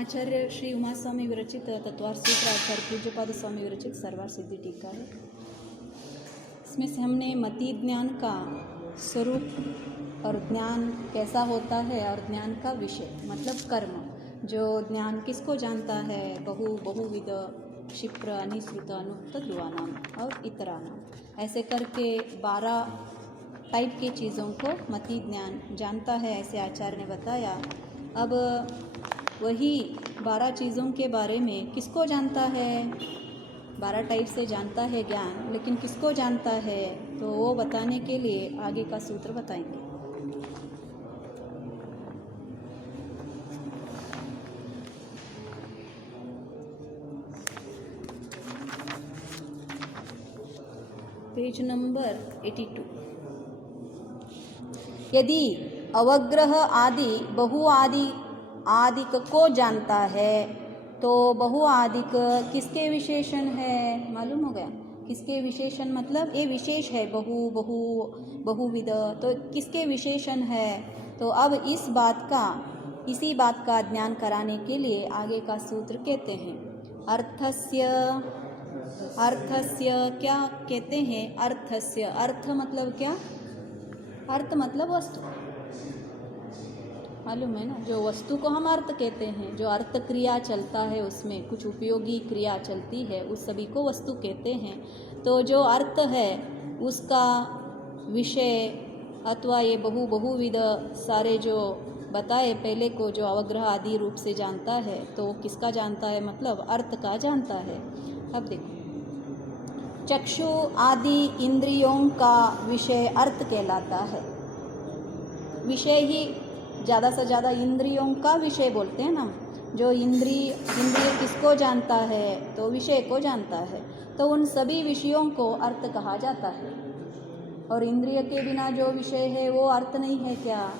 आचार्य श्री उमा स्वामी विरचित तत्वार्थ सूत्र आचार्य पूज्यपाद स्वामी विरचित सर्वार सिद्धि टीका है। इसमें से हमने मति ज्ञान का स्वरूप और ज्ञान कैसा होता है और ज्ञान का विषय मतलब कर्म, जो ज्ञान किसको जानता है, बहुविध क्षिप्र अनिश्रुत अनुक्त ध्रुवानाम और इतरानाम, ऐसे करके 12 टाइप की चीज़ों को मति ज्ञान जानता है, ऐसे आचार्य ने बताया। अब वही 12 चीज़ों के बारे में किसको जानता है, 12 टाइप से जानता है ज्ञान, लेकिन किसको जानता है, तो वो बताने के लिए आगे का सूत्र बताएंगे। Page number 82। यदि अवग्रह आदि बहुआदिक को जानता है तो बहुआदिक किसके विशेषण है, मालूम हो गया। किसके विशेषण मतलब ये विशेष है, बहुविध, तो किसके विशेषण है। तो अब इसी बात का ज्ञान कराने के लिए आगे का सूत्र कहते हैं अर्थस्य क्या कहते हैं, अर्थस्य, अर्थ मतलब क्या, अर्थ मतलब वस्तु, मालूम है ना। जो वस्तु को हम अर्थ कहते हैं, जो अर्थ क्रिया चलता है, उसमें कुछ उपयोगी क्रिया चलती है, उस सभी को वस्तु कहते हैं। तो जो अर्थ है उसका विषय अथवा ये बहुविध सारे जो बताए पहले को, जो अवग्रह आदि रूप से जानता है, तो किसका जानता है, मतलब अर्थ का जानता है। अब देखो, चक्षु आदि इंद्रियों का विषय अर्थ कहलाता है। विषय ही ज़्यादा से ज़्यादा इंद्रियों का विषय बोलते हैं ना। जो इंद्रिय किसको जानता है, तो विषय को जानता है, तो उन सभी विषयों को अर्थ कहा जाता है। और इंद्रिय के बिना जो विषय है वो अर्थ नहीं है क्या,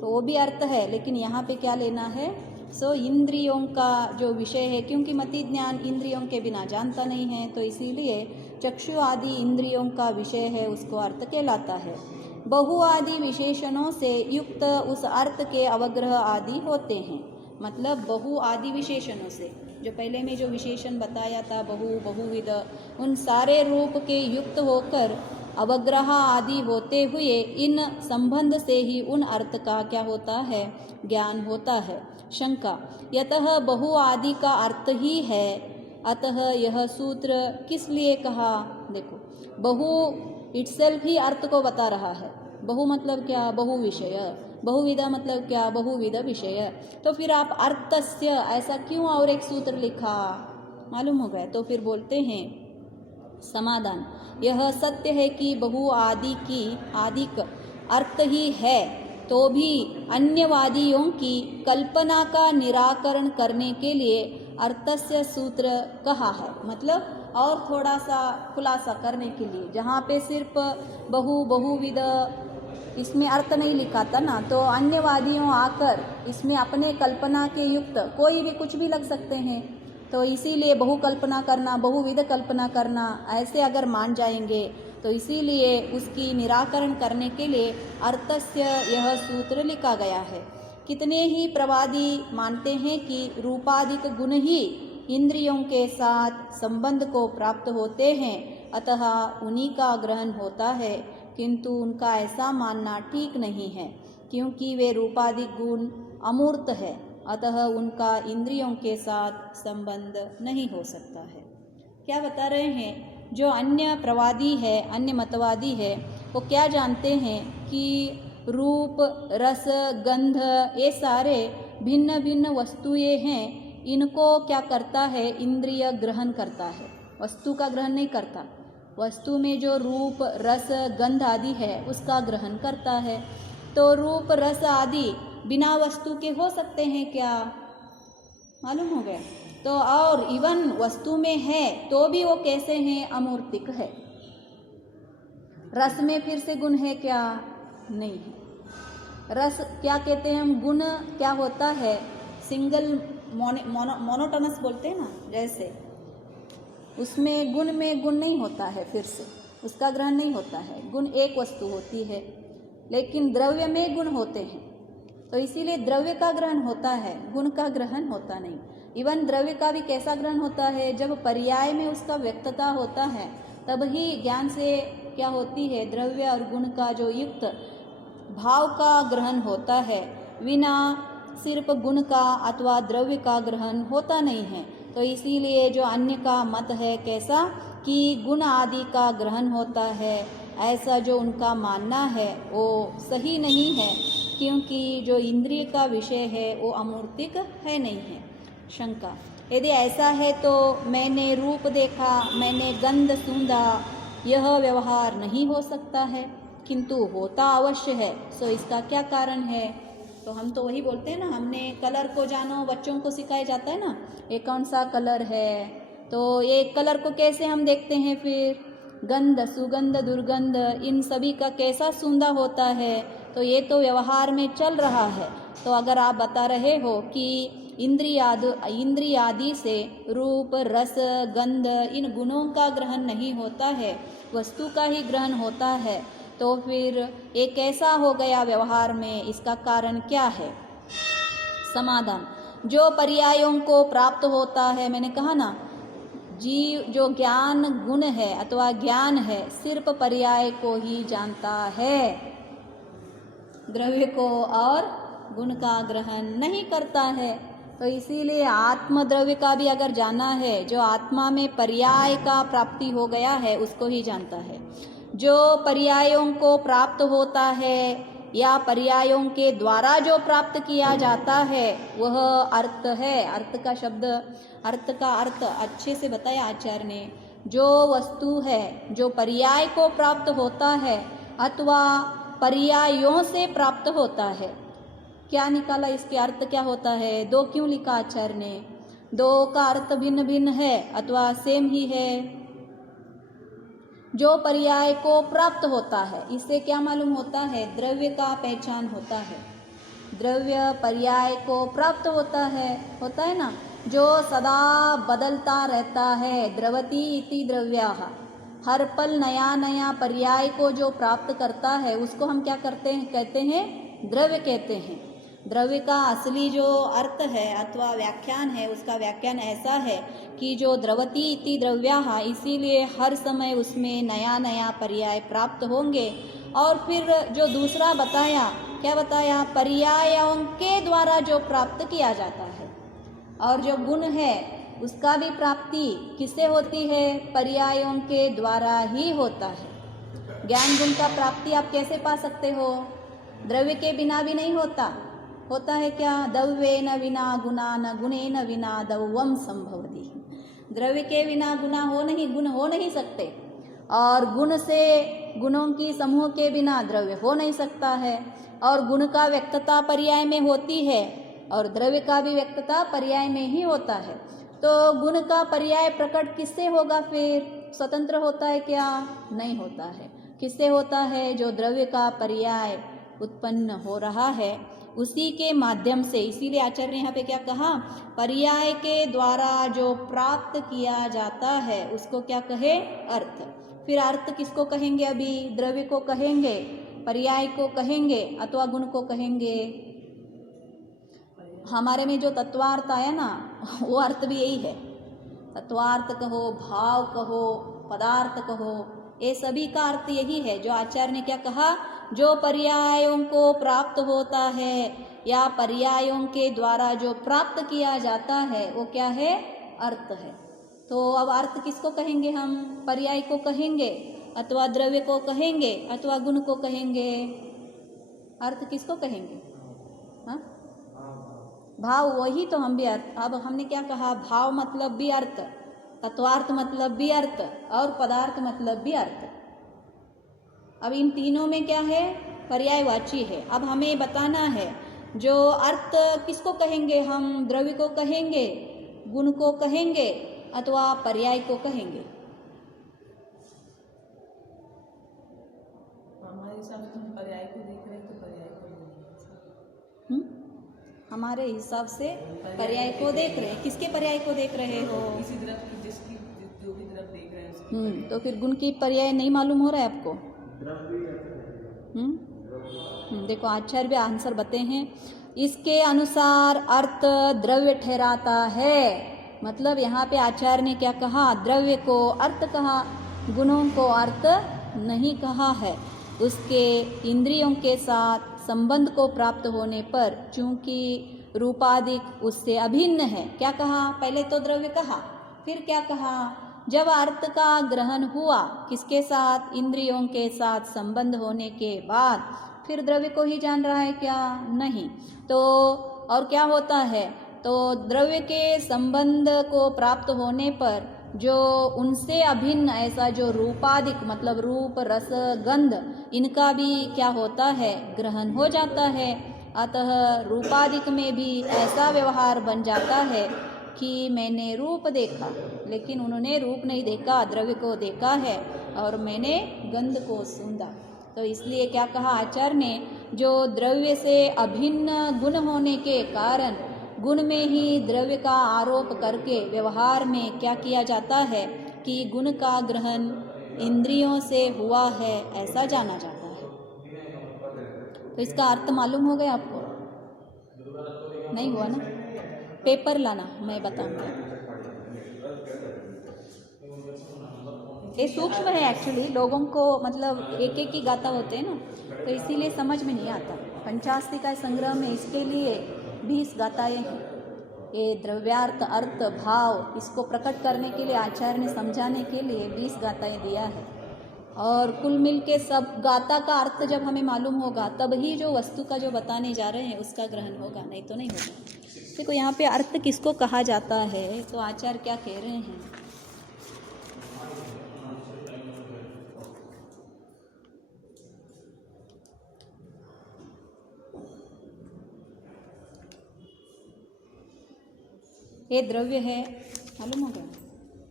तो वो भी अर्थ है, लेकिन यहाँ पे क्या लेना है, इंद्रियों का जो विषय है, क्योंकि मति ज्ञान इंद्रियों के बिना जानता नहीं है, तो इसीलिए चक्षु आदि इंद्रियों का विषय है, उसको अर्थ कहलाता है। बहुआदि विशेषणों से युक्त उस अर्थ के अवग्रह आदि होते हैं, मतलब बहुआदि विशेषणों से, जो पहले में जो विशेषण बताया था बहुविध, उन सारे रूप के युक्त होकर अवग्रह आदि होते हुए इन संबंध से ही उन अर्थ का क्या होता है, ज्ञान होता है। शंका, यतः बहुआदि का अर्थ ही है, अतः यह सूत्र किस लिए कहा। देखो, बहु इटसेल्फ ही अर्थ को बता रहा है। बहु मतलब क्या, बहु विषय, बहुविध मतलब क्या, बहुविध विषय। तो फिर आप अर्थस्य ऐसा क्यों और एक सूत्र लिखा, मालूम हो गया। तो फिर बोलते हैं समाधान, यह सत्य है कि बहुआदि की आदिक अर्थ ही है, तो भी अन्यवादियों की कल्पना का निराकरण करने के लिए अर्थस्य सूत्र कहा है। मतलब और थोड़ा सा खुलासा करने के लिए, जहाँ पे सिर्फ बहुविध इसमें अर्थ नहीं लिखा था ना, तो अन्यवादियों आकर इसमें अपने कल्पना के युक्त कोई भी कुछ भी लग सकते हैं, तो इसीलिए बहुकल्पना करना, बहुविध कल्पना करना, ऐसे अगर मान जाएंगे, तो इसीलिए उसकी निराकरण करने के लिए अर्थस्य यह सूत्र लिखा गया है। कितने ही प्रवादी मानते हैं कि रूपादिक गुण ही इंद्रियों के साथ संबंध को प्राप्त होते हैं, अतः उन्हीं का ग्रहण होता है, किंतु उनका ऐसा मानना ठीक नहीं है, क्योंकि वे रूपादिक गुण अमूर्त है, अतः उनका इंद्रियों के साथ संबंध नहीं हो सकता है। क्या बता रहे हैं, जो अन्य प्रवादी है, अन्य मतवादी है, वो क्या जानते हैं कि रूप, रस, गंध, ये सारे भिन्न भिन्न वस्तुएं हैं, इनको क्या करता है, इंद्रिय ग्रहण करता है, वस्तु का ग्रहण नहीं करता। वस्तु में जो रूप, रस, गंध आदि है उसका ग्रहण करता है। तो रूप, रस आदि बिना वस्तु के हो सकते हैं क्या, मालूम हो गया। तो और इवन वस्तु में है तो भी वो कैसे हैं, अमूर्तिक है। रस में फिर से गुण है क्या, नहीं है। रस क्या कहते हैं हम, गुण क्या होता है, सिंगल मोनोटोनस बोलते हैं ना, जैसे उसमें गुण में गुण नहीं होता है, फिर से उसका ग्रहण नहीं होता है। गुण एक वस्तु होती है, लेकिन द्रव्य में गुण होते हैं। तो इसीलिए द्रव्य का ग्रहण होता है, गुण का ग्रहण होता नहीं। इवन द्रव्य का भी कैसा ग्रहण होता है, जब पर्याय में उसका व्यक्तता होता है तब ही ज्ञान से क्या होती है, द्रव्य और गुण का जो युक्त भाव का ग्रहण होता है, बिना सिर्फ गुण का अथवा द्रव्य का ग्रहण होता नहीं है। तो इसीलिए जो अन्य का मत है कैसा कि गुण आदि का ग्रहण होता है, ऐसा जो उनका मानना है वो सही नहीं है, क्योंकि जो इंद्रिय का विषय है वो अमूर्तिक है नहीं है। शंका, यदि ऐसा है तो मैंने रूप देखा, मैंने गंध सूंघा, यह व्यवहार नहीं हो सकता है, किंतु होता अवश्य है, सो इसका क्या कारण है? तो हम तो वही बोलते हैं ना, हमने कलर को जानो, बच्चों को सिखाया जाता है ना, ये कौन सा कलर है, तो ये कलर को कैसे हम देखते हैं, फिर गंध, सुगंध, दुर्गंध, इन सभी का कैसा सूंधा होता है, तो ये तो व्यवहार में चल रहा है। तो अगर आप बता रहे हो कि इंद्रिय आदि से रूप, रस, गंध, इन गुणों का ग्रहण नहीं होता है, वस्तु का ही ग्रहण होता है, तो फिर ये कैसा हो गया व्यवहार में, इसका कारण क्या है? समाधान, जो पर्यायों को प्राप्त होता है, मैंने कहा ना, जीव जो ज्ञान गुण है अथवा ज्ञान है सिर्फ पर्याय को ही जानता है, द्रव्य को और गुण का ग्रहण नहीं करता है। तो इसीलिए आत्मद्रव्य का भी अगर जाना है, जो आत्मा में पर्याय का प्राप्ति हो गया है उसको ही जानता है। जो पर्यायों को प्राप्त होता है या पर्यायों के द्वारा जो प्राप्त किया जाता है वह अर्थ है। अर्थ का शब्द, अर्थ का अर्थ अच्छे से बताया आचार्य ने। जो वस्तु है जो पर्याय को प्राप्त होता है अथवा पर्यायों से प्राप्त होता है, क्या निकाला इसके अर्थ क्या होता है? दो क्यों लिखा आचार्य ने? दो का अर्थ भिन्न भिन्न है अथवा सेम ही है। जो पर्याय को प्राप्त होता है, इससे क्या मालूम होता है? द्रव्य का पहचान होता है। द्रव्य पर्याय को प्राप्त होता है ना, जो सदा बदलता रहता है। द्रवती इति द्रव्याः, हर पल नया नया पर्याय को जो प्राप्त करता है उसको हम क्या करते हैं? कहते हैं द्रव्य कहते हैं। द्रव्य का असली जो अर्थ है अथवा व्याख्यान है, उसका व्याख्यान ऐसा है कि जो द्रवती इति द्रव्याः, इसीलिए हर समय उसमें नया नया पर्याय प्राप्त होंगे। और फिर जो दूसरा बताया, क्या बताया? पर्यायों के द्वारा जो प्राप्त किया जाता है। और जो गुण है उसका भी प्राप्ति किससे होती है? पर्यायों के द्वारा ही होता है। ज्ञान गुण का प्राप्ति आप कैसे पा सकते हो? द्रव्य के बिना भी नहीं होता है क्या? द्रव्येन विना गुणा न गुणेन विना द्रव्यम संभवति। द्रव्य के बिना गुण हो नहीं सकते, और गुण से गुणों की समूह के बिना द्रव्य हो नहीं सकता है। और गुण का व्यक्तता पर्याय में होती है और द्रव्य का भी व्यक्तता पर्याय में ही होता है। तो गुण का पर्याय प्रकट किससे होगा? फिर स्वतंत्र होता है क्या? नहीं होता है। किससे होता है? जो द्रव्य का पर्याय उत्पन्न हो रहा है उसी के माध्यम से। इसीलिए आचार्य ने यहाँ पे क्या कहा? पर्याय के द्वारा जो प्राप्त किया जाता है उसको क्या कहे? अर्थ। फिर अर्थ किसको कहेंगे? अभी द्रव्य को कहेंगे, पर्याय को कहेंगे अथवा गुण को कहेंगे? हमारे में जो तत्वार्थ आया ना, वो अर्थ भी यही है। तत्वार्थ कहो, भाव कहो, पदार्थ कहो, ये सभी का अर्थ यही है। जो आचार्य ने क्या कहा? जो पर्यायों को प्राप्त होता है या पर्यायों के द्वारा जो प्राप्त किया जाता है वो क्या है? अर्थ है। तो अब अर्थ किसको कहेंगे हम? पर्याय को कहेंगे अथवा द्रव्य को कहेंगे अथवा गुण को कहेंगे? अर्थ किसको कहेंगे? हाँ, भाव। वही तो हम भी अर्थ। अब हमने क्या कहा? भाव मतलब भी अर्थ, तत्वार्थ मतलब भी अर्थ और पदार्थ मतलब भी अर्थ। अब इन तीनों में क्या है? पर्यायवाची है। अब हमें बताना है जो अर्थ किसको कहेंगे हम? द्रव्य को कहेंगे, गुण को कहेंगे अथवा पर्याय को कहेंगे? हमारे हिसाब से हम पर्याय को देख रहे हैं तो पर्याय को हमारे हिसाब से पर्याय को देख रहे हैं। किसके पर्याय को देख रहे हो? किसी तरफ की, जिसकी जो भी तरफ देख रहे हैं। तो फिर गुण की पर्याय नहीं मालूम हो रहा है आपको? देखो आचार्य भी आंसर बताते हैं। इसके अनुसार अर्थ द्रव्य ठहराता है। मतलब यहाँ पे आचार्य ने क्या कहा, द्रव्य को अर्थ कहा, गुणों को अर्थ नहीं कहा है। उसके इंद्रियों के साथ संबंध को प्राप्त होने पर चूंकि रूपादिक उससे अभिन्न है। क्या कहा, पहले तो द्रव्य कहा, फिर क्या कहा, जब अर्थ का ग्रहण हुआ किसके साथ, इंद्रियों के साथ संबंध होने के बाद, फिर द्रव्य को ही जान रहा है क्या, नहीं। तो और क्या होता है, तो द्रव्य के संबंध को प्राप्त होने पर जो उनसे अभिन्न ऐसा जो रूपादिक मतलब रूप रस गंध इनका भी क्या होता है, ग्रहण हो जाता है। अतः रूपादिक में भी ऐसा व्यवहार बन जाता है कि मैंने रूप देखा लेकिन उन्होंने रूप नहीं देखा, द्रव्य को देखा है, और मैंने गंध को सूंघा। तो इसलिए क्या कहा आचार्य ने, जो द्रव्य से अभिन्न गुण होने के कारण गुण में ही द्रव्य का आरोप करके व्यवहार में क्या किया जाता है कि गुण का ग्रहण इंद्रियों से हुआ है, ऐसा जाना जाता है। तो इसका अर्थ मालूम हो गया आपको? नहीं हुआ ना? पेपर लाना, मैं बताऊंगा। ये सूक्ष्म है एक्चुअली, लोगों को मतलब एक एक ही गाता होते हैं ना, तो इसीलिए समझ में नहीं आता। पंचास्ति का संग्रह में इसके लिए 20 गाथाएं हैं। ये द्रव्यार्थ अर्थ भाव इसको प्रकट करने के लिए आचार्य ने समझाने के लिए 20 गाथाएं दिया है। और कुल मिल के सब गाथा का अर्थ जब हमें मालूम होगा तब ही जो वस्तु का जो बताने जा रहे हैं उसका ग्रहण होगा, नहीं तो नहीं होगा। देखो यहाँ पे अर्थ किसको कहा जाता है, तो आचार्य क्या कह रहे हैं, ये द्रव्य है, मालूम हो गया,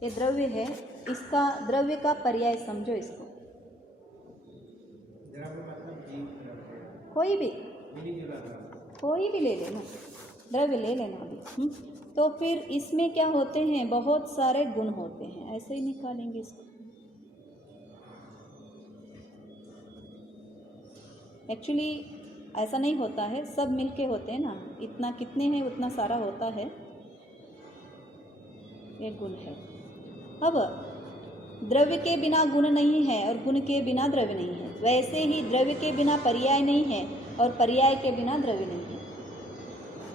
ये द्रव्य है, इसका द्रव्य का पर्याय समझो इसको, कोई भी ले लेना, द्रव्य ले लेना अभी। तो फिर इसमें क्या होते हैं, बहुत सारे गुण होते हैं, ऐसे ही निकालेंगे इसको। एक्चुअली ऐसा नहीं होता है, सब मिलके होते हैं ना, इतना कितने हैं उतना सारा होता है, ये गुण है। अब द्रव्य के बिना गुण नहीं है और गुण के बिना द्रव्य नहीं है, वैसे ही द्रव्य के बिना पर्याय नहीं है और पर्याय के बिना द्रव्य नहीं है।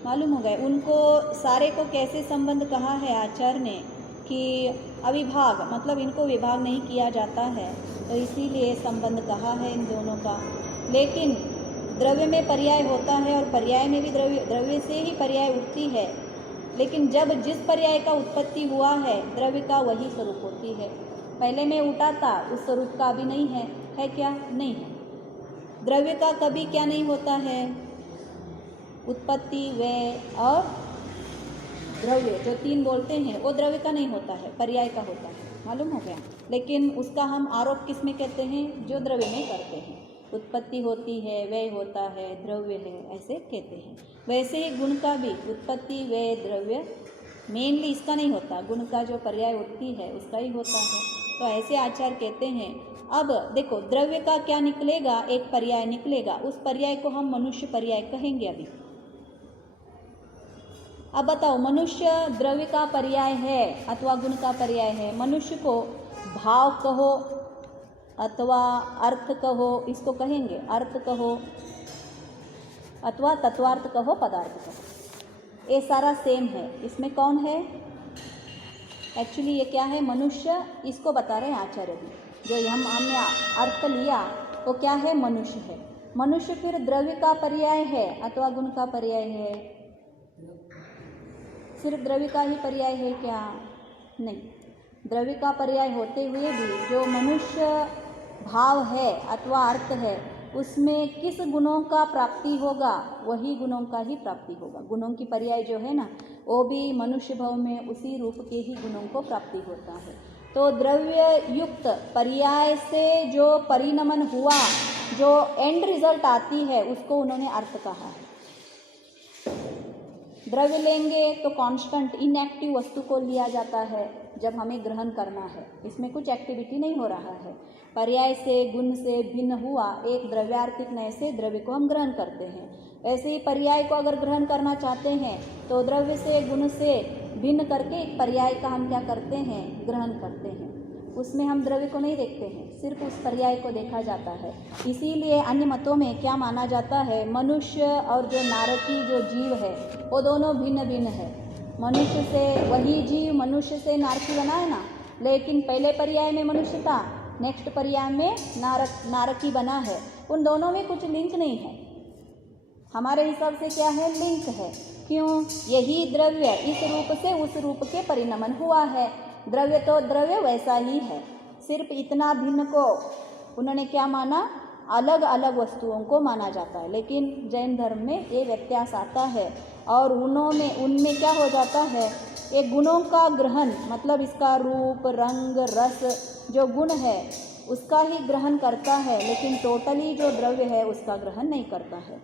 मालूम हो गए उनको सारे को कैसे संबंध कहा है आचार्य ने कि अविभाग, मतलब इनको विभाग नहीं किया जाता है, तो इसीलिए संबंध कहा है इन दोनों का। लेकिन द्रव्य में पर्याय होता है और पर्याय में भी द्रव्य से ही पर्याय उठती है, लेकिन जब जिस पर्याय का उत्पत्ति हुआ है द्रव्य का वही स्वरूप होती है। पहले में उठा था उस स्वरूप का अभी नहीं है क्या, नहीं है। द्रव्य का कभी क्या नहीं होता है, उत्पत्ति व्यय और द्रव्य जो तीन बोलते हैं वो द्रव्य का नहीं होता है, पर्याय का होता है, मालूम हो गया। लेकिन उसका हम आरोप किस में कहते हैं, जो द्रव्य में करते हैं। उत्पत्ति होती है, व्यय होता है, द्रव्य है, ऐसे कहते हैं। वैसे ही गुण का भी उत्पत्ति व्यय द्रव्य मेनली इसका नहीं होता, गुण का जो पर्याय उठती है उसका ही होता है। तो ऐसे आचार्य कहते हैं। अब देखो द्रव्य का क्या निकलेगा, एक पर्याय निकलेगा, उस पर्याय को हम मनुष्य पर्याय कहेंगे अभी। अब बताओ मनुष्य द्रव्य का पर्याय है अथवा गुण का पर्याय है। मनुष्य को भाव कहो अथवा अर्थ कहो, इसको कहेंगे अर्थ कहो अथवा तत्वार्थ कहो, पदार्थ कहो, ये सारा सेम है। इसमें कौन है, एक्चुअली ये क्या है, मनुष्य, इसको बता रहे हैं आचार्य भी। जो हमने अर्थ लिया वो क्या है, मनुष्य है। मनुष्य फिर द्रव्य का पर्याय है अथवा गुण का पर्याय है, सिर्फ द्रव्य का ही पर्याय है क्या, नहीं। द्रव्य का पर्याय होते हुए भी जो मनुष्य भाव है अथवा अर्थ है उसमें किस गुणों का प्राप्ति होगा, वही गुणों का ही प्राप्ति होगा। गुणों की पर्याय जो है ना वो भी मनुष्य भाव में उसी रूप के ही गुणों को प्राप्ति होता है। तो द्रव्य युक्त पर्याय से जो परिणमन हुआ, जो एंड रिजल्ट आती है, उसको उन्होंने अर्थ कहा है। द्रव्य लेंगे तो कांस्टेंट इनएक्टिव वस्तु को लिया जाता है, जब हमें ग्रहण करना है, इसमें कुछ एक्टिविटी नहीं हो रहा है। पर्याय से गुण से भिन्न हुआ एक द्रव्यार्थिक नय से द्रव्य को हम ग्रहण करते हैं। ऐसे ही पर्याय को अगर ग्रहण करना चाहते हैं तो द्रव्य से गुण से भिन्न करके एक पर्याय का हम क्या करते हैं, ग्रहण करते हैं। उसमें हम द्रव्य को नहीं देखते हैं, सिर्फ उस पर्याय को देखा जाता है। इसीलिए अन्य मतों में क्या माना जाता है, मनुष्य और जो नारकी जो जीव है वो दोनों भिन्न भिन्न है। मनुष्य से वही जीव मनुष्य से नारकी बना है ना, लेकिन पहले पर्याय में मनुष्य था, नेक्स्ट पर्याय में नारकी बना है। उन दोनों में कुछ लिंक नहीं है। हमारे हिसाब से क्या है, लिंक है। क्यों? यही द्रव्य इस रूप से उस रूप के परिणमन हुआ है। द्रव्य तो द्रव्य वैसा ही है, सिर्फ इतना भिन्न को उन्होंने क्या माना, अलग अलग वस्तुओं को माना जाता है। लेकिन जैन धर्म में ये व्यत्यास आता है और उनमें क्या हो जाता है, एक गुणों का ग्रहण, मतलब इसका रूप रंग रस जो गुण है उसका ही ग्रहण करता है, लेकिन टोटली जो द्रव्य है उसका ग्रहण नहीं करता है।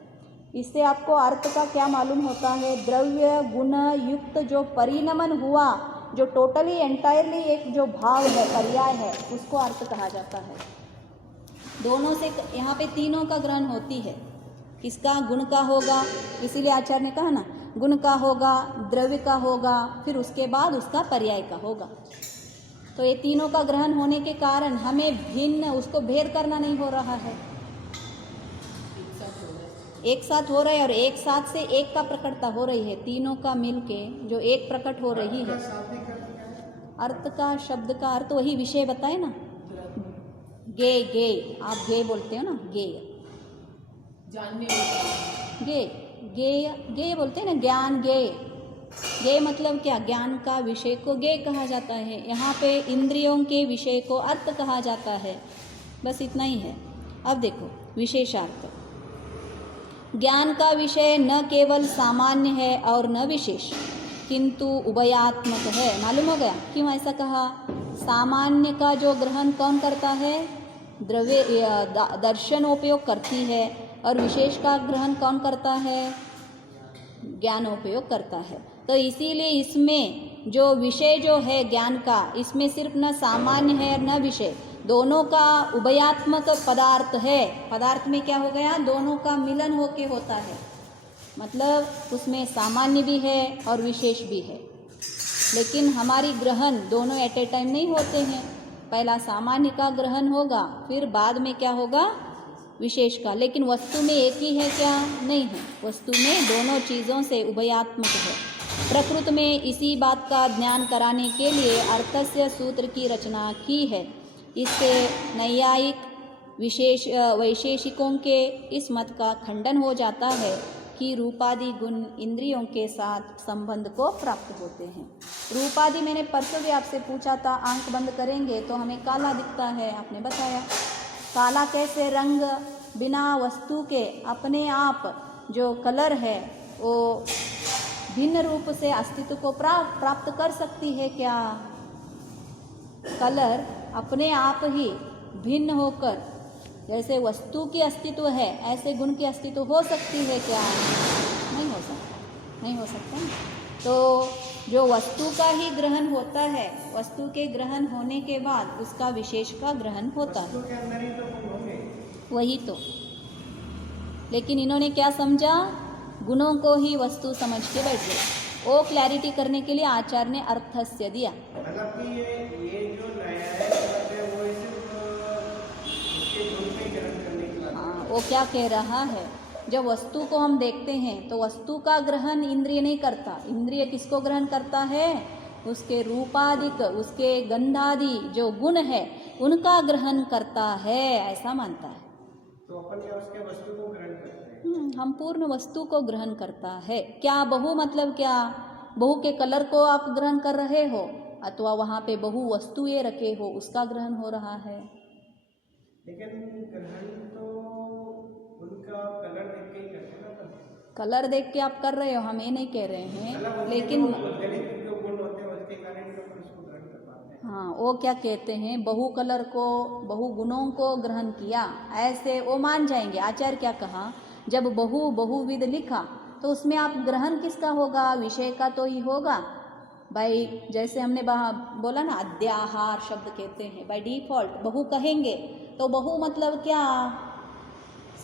इससे आपको अर्थ का क्या मालूम होता है, द्रव्य गुण युक्त जो परिणमन हुआ, जो टोटली एंटायरली एक जो भाव है, पर्याय है, उसको अर्थ कहा जाता है। दोनों से यहाँ पे तीनों का ग्रहण होती है। किसका? गुण का होगा, इसीलिए आचार्य ने कहा ना, गुण का होगा, द्रव्य का होगा, फिर उसके बाद उसका पर्याय का होगा। तो ये तीनों का ग्रहण होने के कारण हमें भिन्न उसको भेद करना नहीं हो रहा है, एक साथ हो रहा है और एक साथ से एक का प्रकटता हो रही है। तीनों का मिलके जो एक प्रकट हो रही है। अर्थ का, शब्द का अर्थ वही विषय बताए ना, गे गे, आप गे बोलते हो ना, गे जानने गे गे गे बोलते हैं ना, ज्ञान गे। गे मतलब क्या, ज्ञान का विषय को गे कहा जाता है। यहाँ पे इंद्रियों के विषय को अर्थ कहा जाता है, बस इतना ही है। अब देखो विशेषार्थ, ज्ञान का विषय न केवल सामान्य है और न विशेष, किंतु उभयात्मक है। मालूम हो गया क्यों ऐसा कहा? सामान्य का जो ग्रहण कौन करता है, द्रव्य दर्शन उपयोग करती है, और विशेष का ग्रहण कौन करता है, ज्ञान उपयोग करता है। तो इसीलिए इसमें जो विषय जो है ज्ञान का, इसमें सिर्फ न सामान्य है न विषय, दोनों का उभयात्मक पदार्थ है। पदार्थ में क्या हो गया, दोनों का मिलन होके होता है, मतलब उसमें सामान्य भी है और विशेष भी है। लेकिन हमारी ग्रहण दोनों एट ए टाइम नहीं होते हैं। पहला सामान्य का ग्रहण होगा, फिर बाद में क्या होगा, विशेष का। लेकिन वस्तु में एक ही है क्या? नहीं है, वस्तु में दोनों चीज़ों से उभयात्मक है। प्रकृति में इसी बात का ज्ञान कराने के लिए अर्थस्य सूत्र की रचना की है। इससे नैयायिक वैशेषिकों के इस मत का खंडन हो जाता है कि रूपादि गुण इंद्रियों के साथ संबंध को प्राप्त होते हैं। रूपादि मैंने परसों भी आपसे पूछा था, आंख बंद करेंगे तो हमें काला दिखता है, आपने बताया। काला कैसे? रंग बिना वस्तु के अपने आप जो कलर है वो भिन्न रूप से अस्तित्व को प्राप्त कर सकती है क्या? कलर अपने आप ही भिन्न होकर जैसे वस्तु की अस्तित्व है ऐसे गुण की अस्तित्व हो सकती है क्या? नहीं हो सकता, नहीं हो सकता। तो जो वस्तु का ही ग्रहण होता है, वस्तु के ग्रहण होने के बाद उसका विशेष का ग्रहण होता है, वही तो। लेकिन इन्होंने क्या समझा, गुणों को ही वस्तु समझ के बैठ गए। वो क्लैरिटी करने के लिए आचार्य ने अर्थस्य दिया। मतलब कि ये जो नया है वो इसके गुण पे ग्रहण करने के लिए, हाँ, वो क्या कह रहा है, जब वस्तु को हम देखते हैं तो वस्तु का ग्रहण इंद्रिय नहीं करता। इंद्रिय किसको ग्रहण करता है? उसके रूपादिक, उसके गंधादि जो गुण है उनका ग्रहण करता है, ऐसा मानता है। तो अपन क्या उसके वस्तु को ग्रहण करते हैं? हम पूर्ण वस्तु को ग्रहण करता है। क्या बहु मतलब क्या? बहु के कलर को आप ग्रहण कर रहे हो अथवा वहाँ पे बहु वस्तुएं रखे हो उसका ग्रहण हो रहा है। लेकिन ग्रहण तो उनका कलर देख के ही करते हैं ना। कलर देख के आप कर रहे हो, हम ये नहीं कह रहे हैं, लेकिन जो गुण होते हैं उसके कारण तो उसको ग्रहण कर पाते हैं। हाँ, वो क्या कहते हैं, बहु कलर को, बहु गुणों को ग्रहण किया, ऐसे वो मान जाएंगे। आचार्य क्या कहा, जब बहुविध लिखा तो उसमें आप ग्रहण किसका होगा? विषय का तो ही होगा। भाई जैसे हमने बोला ना, अद्याहार शब्द कहते हैं, बाय डिफॉल्ट बहु कहेंगे तो बहु मतलब क्या,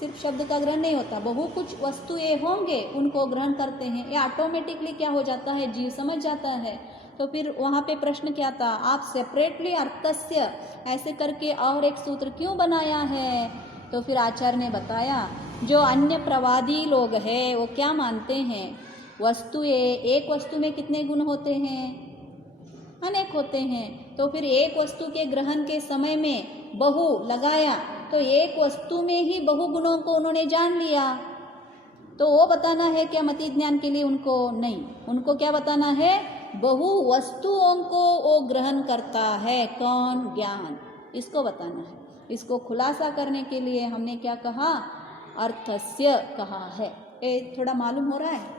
सिर्फ शब्द का ग्रहण नहीं होता, बहु कुछ वस्तुएं होंगे उनको ग्रहण करते हैं, ये ऑटोमेटिकली क्या हो जाता है, जीव समझ जाता है। तो फिर वहाँ पे प्रश्न क्या था, आप सेपरेटली अर्थस्य ऐसे करके और एक सूत्र क्यों बनाया है? तो फिर आचार्य ने बताया, जो अन्य प्रवादी लोग हैं वो क्या मानते हैं, वस्तुएं, एक वस्तु में कितने गुण होते हैं, अनेक होते हैं। तो फिर एक वस्तु के ग्रहण के समय में बहु लगाया तो एक वस्तु में ही बहु गुणों को उन्होंने जान लिया। तो वो बताना है क्या मति ज्ञान के लिए? उनको नहीं, उनको क्या बताना है, बहु वस्तुओं को वो ग्रहण करता है, कौन? ज्ञान, इसको बताना है। इसको खुलासा करने के लिए हमने क्या कहा, अर्थस्य कहा है। ये थोड़ा मालूम हो रहा है?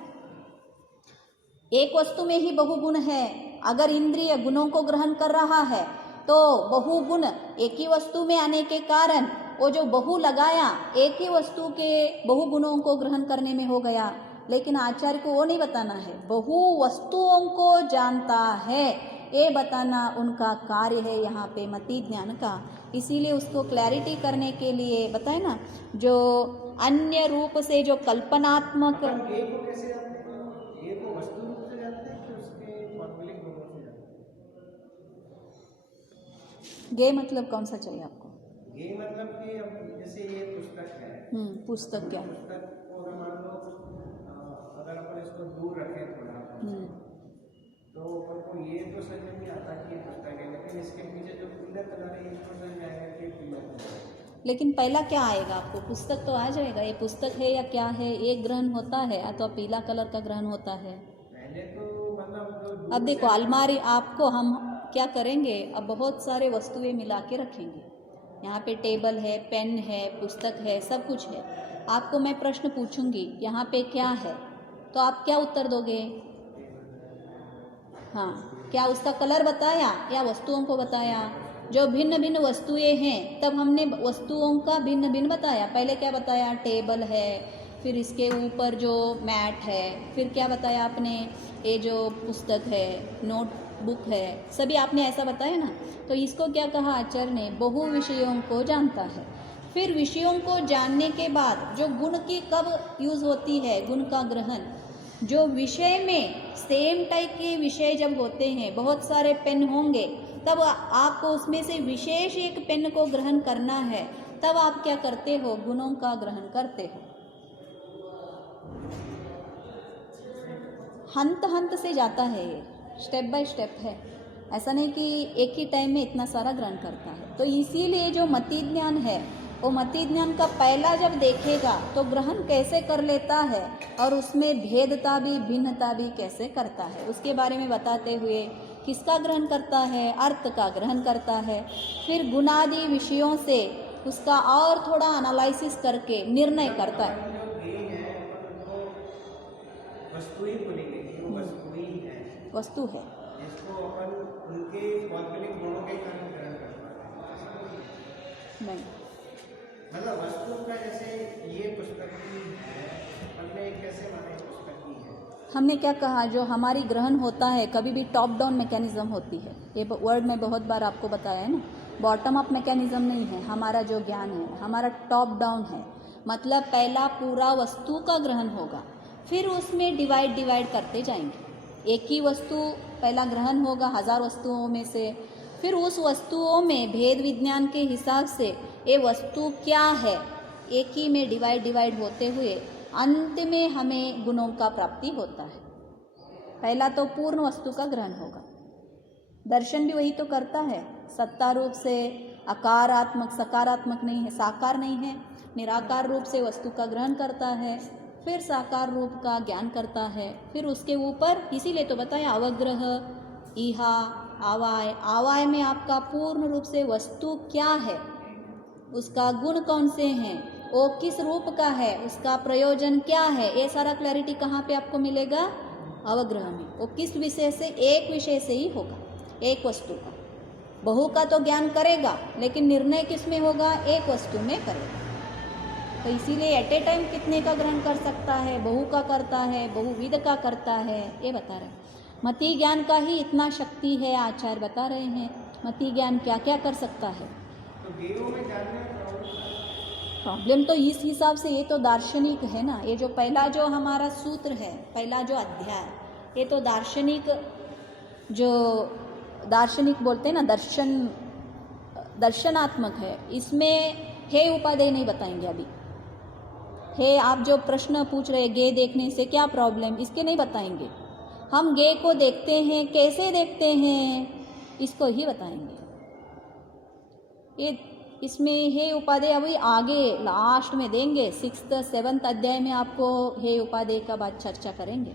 एक वस्तु में ही बहुगुण है, अगर इंद्रिय गुणों को ग्रहण कर रहा है तो बहुगुण एक ही वस्तु में आने के कारण वो जो बहु लगाया एक ही वस्तु के बहुगुणों को ग्रहण करने में हो गया। लेकिन आचार्य को वो नहीं बताना है, बहु वस्तुओं को जानता है, ये बताना उनका कार्य है यहाँ पे मति ज्ञान का। इसीलिए उसको क्लैरिटी करने के लिए बताए ना, जो अन्य रूप से जो कल्पनात्मक, ये को कैसे जानते हैं? ये को वस्तु रूप से जानते हैं कि उसके भौगोलिक गुणों से जानते हैं? गे मतलब कौन सा चाहिए आपको? ये मतलब कि अब जैसे ये पुस्तक है, पुस्तक क्या? पुस्तक को अगर मान लो अगर अपन इसको दूर रखें थोड़ा, तो अपन को ये तो समझ में नहीं आता कि ये पुस्तक है, लेकिन इसके पीछे जो पीला कलर है ये समझ में आएगा कि पीला कलर है। लेकिन पहला क्या आएगा आपको? पुस्तक तो आ जाएगा, ये पुस्तक है या क्या है, एक ग्रहण होता है अथवा पीला कलर का ग्रहण होता है। पहले तो मतलब अब देखो अलमारी, आपको हम क्या करेंगे, अब बहुत सारे वस्तुएं मिला के रखेंगे, यहाँ पे टेबल है, पेन है, पुस्तक है, सब कुछ है। आपको मैं प्रश्न पूछूंगी यहाँ पे क्या है, तो आप क्या उत्तर दोगे? हाँ, क्या उसका कलर बताया या वस्तुओं को बताया? जो भिन्न भिन्न वस्तुएं हैं तब हमने वस्तुओं का भिन्न भिन्न बताया। पहले क्या बताया? टेबल है, फिर इसके ऊपर जो मैट है, फिर क्या बताया आपने, ये जो पुस्तक है, नोटबुक है, सभी आपने ऐसा बताया ना। तो इसको क्या कहा आचार्य ने, बहु विषयों को जानता है। फिर विषयों को जानने के बाद जो गुण की कब यूज़ होती है, गुण का ग्रहण, जो विषय में सेम टाइप के विषय जब होते हैं, बहुत सारे पेन होंगे, तब आपको उसमें से विशेष एक पेन को ग्रहण करना है, तब आप क्या करते हो, गुणों का ग्रहण करते हो। हंत हंत से जाता है, ये स्टेप बाय स्टेप है, ऐसा नहीं कि एक ही टाइम में इतना सारा ग्रहण करता है। तो इसीलिए जो मति ज्ञान है, वो मति ज्ञान का पहला जब देखेगा तो ग्रहण कैसे कर लेता है और उसमें भेदता भी, भिन्नता भी कैसे करता है, उसके बारे में बताते हुए किसका ग्रहण करता है, अर्थ का ग्रहण करता है। फिर गुणादि विषयों से उसका और थोड़ा एनालिसिस करके निर्णय करता है। वस्तु ही बोलेंगे कि वो वस्तु ही है, वस्तु है जिसको अपन उनके भौगोलिक गुणों के कारण ग्रहण करते हैं। नहीं, मतलब वस्तु का जैसे ये पुस्तक ही है, हमने कैसे माने पुस्तक ही है? हमने क्या कहा, जो हमारी ग्रहण होता है कभी भी टॉप डाउन मैकेनिज्म होती है। ये वर्ड में बहुत बार आपको बताया है ना, बॉटम अप मैकेनिज्म नहीं है। हमारा जो ज्ञान है हमारा टॉप डाउन है, मतलब पहला पूरा वस्तु का ग्रहण होगा, फिर उसमें डिवाइड करते जाएंगे। एक ही वस्तु पहला ग्रहण होगा 1000 वस्तुओं में से, फिर उस वस्तुओं में भेद विज्ञान के हिसाब से ये वस्तु क्या है, एक ही में डिवाइड होते हुए अंत में हमें गुणों का प्राप्ति होता है। पहला तो पूर्ण वस्तु का ग्रहण होगा। दर्शन भी वही तो करता है, सत्ता रूप से अकारात्मक, सकारात्मक नहीं है, साकार नहीं है, निराकार रूप से वस्तु का ग्रहण करता है, फिर साकार रूप का ज्ञान करता है, फिर उसके ऊपर, इसीलिए तो बताया अवग्रह, इहा, आवाय। आवाय में आपका पूर्ण रूप से वस्तु क्या है, उसका गुण कौन से हैं, वो किस रूप का है, उसका प्रयोजन क्या है, ये सारा क्लैरिटी कहाँ पे आपको मिलेगा? अवग्रह में। वो किस विषय से, एक विषय से ही होगा, एक वस्तु का। बहु का तो ज्ञान करेगा, लेकिन निर्णय किस में होगा? एक वस्तु में करेगा। तो इसीलिए एट ए टाइम कितने का ग्रहण कर सकता है, बहु का करता है, बहुविध का करता है, ये बता रहे हैं। मति ज्ञान का ही इतना शक्ति है, आचार्य बता रहे हैं मति ज्ञान क्या क्या कर सकता है। तो गेयों में जानने में प्रॉब्लम तो इस हिसाब से, ये तो दार्शनिक है ना, ये जो पहला जो हमारा सूत्र है, पहला जो अध्याय, ये तो दार्शनिक, जो दार्शनिक बोलते हैं ना, दर्शनात्मक है। इसमें हे उपादेय नहीं बताएंगे अभी। हे आप जो प्रश्न पूछ रहे गे देखने से क्या प्रॉब्लम, इसके नहीं बताएंगे। हम गे को देखते हैं, कैसे देखते हैं, इसको ही बताएंगे। ये इसमें हे उपादेय अभी आगे लास्ट में देंगे, 6th 7th अध्याय में आपको हे उपादेय का बात चर्चा करेंगे।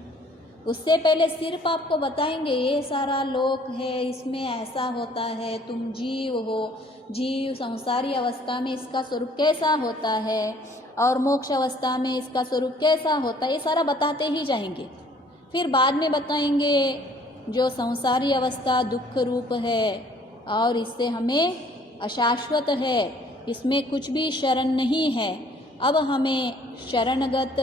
उससे पहले सिर्फ आपको बताएंगे ये सारा लोक है, इसमें ऐसा होता है, तुम जीव हो, जीव संसारी अवस्था में इसका स्वरूप कैसा होता है और मोक्ष अवस्था में इसका स्वरूप कैसा होता है, ये सारा बताते ही जाएंगे। फिर बाद में बताएंगे जो संसारी अवस्था दुख रूप है और इससे हमें अशाश्वत है, इसमें कुछ भी शरण नहीं है, अब हमें शरणगत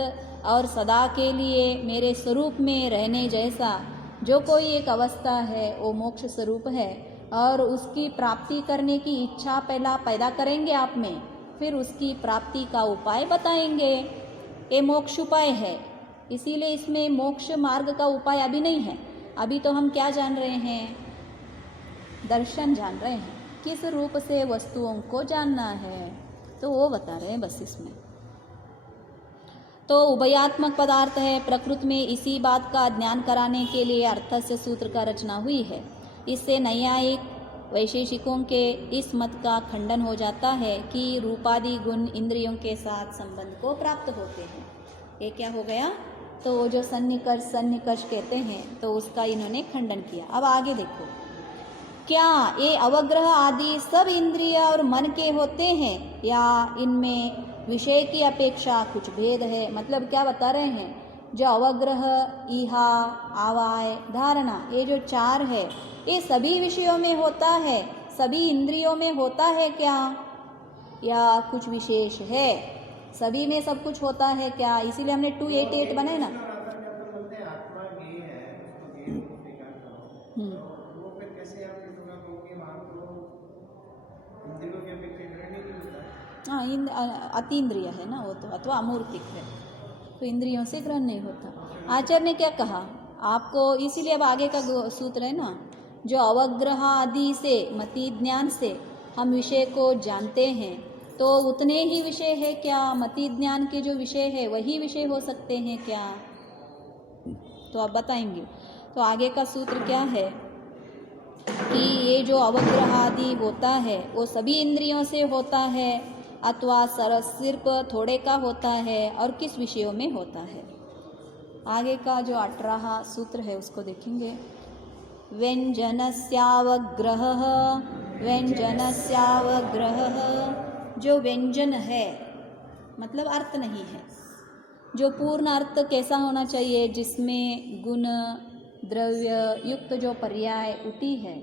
और सदा के लिए मेरे स्वरूप में रहने जैसा जो कोई एक अवस्था है वो मोक्ष स्वरूप है, और उसकी प्राप्ति करने की इच्छा पहला पैदा करेंगे आप में, फिर उसकी प्राप्ति का उपाय बताएंगे। ये मोक्ष उपाय है, इसीलिए इसमें मोक्ष मार्ग का उपाय अभी नहीं है। अभी तो हम क्या जान रहे हैं, दर्शन जान रहे हैं, किस रूप से वस्तुओं को जानना है, तो वो बता रहे हैं बस इसमें। तो उभयात्मक पदार्थ है, प्रकृति में इसी बात का ज्ञान कराने के लिए अर्थस्य सूत्र का रचना हुई है। इससे न्यायिक वैशेषिकों के इस मत का खंडन हो जाता है कि रूपादि गुण इंद्रियों के साथ संबंध को प्राप्त होते हैं। ये क्या हो गया, तो वो जो सन्निकर्ष कहते हैं, तो उसका इन्होंने खंडन किया। अब आगे देखो, क्या ये अवग्रह आदि सब इंद्रिय और मन के होते हैं या इनमें विषय की अपेक्षा कुछ भेद है। मतलब क्या बता रहे हैं, जो अवग्रह, इहा, आवाय, धारणा, ये जो 4 है, ये सभी विषयों में होता है, सभी इंद्रियों में होता है क्या, या कुछ विशेष है, सभी में सब कुछ होता है क्या। इसीलिए हमने 288 बनाए ना। हाँ, अतीन्द्रिय है ना वो तो, अथवा अमूर्तिक है, तो इंद्रियों से ग्रहण नहीं होता। आचार्य ने क्या कहा आपको, इसीलिए अब आगे का सूत्र है ना, जो अवग्रह आदि से, मति ज्ञान से हम विषय को जानते हैं, तो उतने ही विषय है क्या, मति ज्ञान के जो विषय है वही विषय हो सकते हैं क्या, तो आप बताएंगे। तो आगे का सूत्र क्या है कि ये जो अवग्रह आदि होता है वो सभी इंद्रियों से होता है अथवा सिर्फ थोड़े का होता है, और किस विषयों में होता है। आगे का जो 18वां सूत्र है उसको देखेंगे। व्यंजनस्यावग्रहः, व्यंजनस्यावग्रहः, जो व्यंजन है मतलब अर्थ नहीं है, जो पूर्ण अर्थ कैसा होना चाहिए, जिसमें गुण द्रव्य युक्त जो पर्याय उठी है,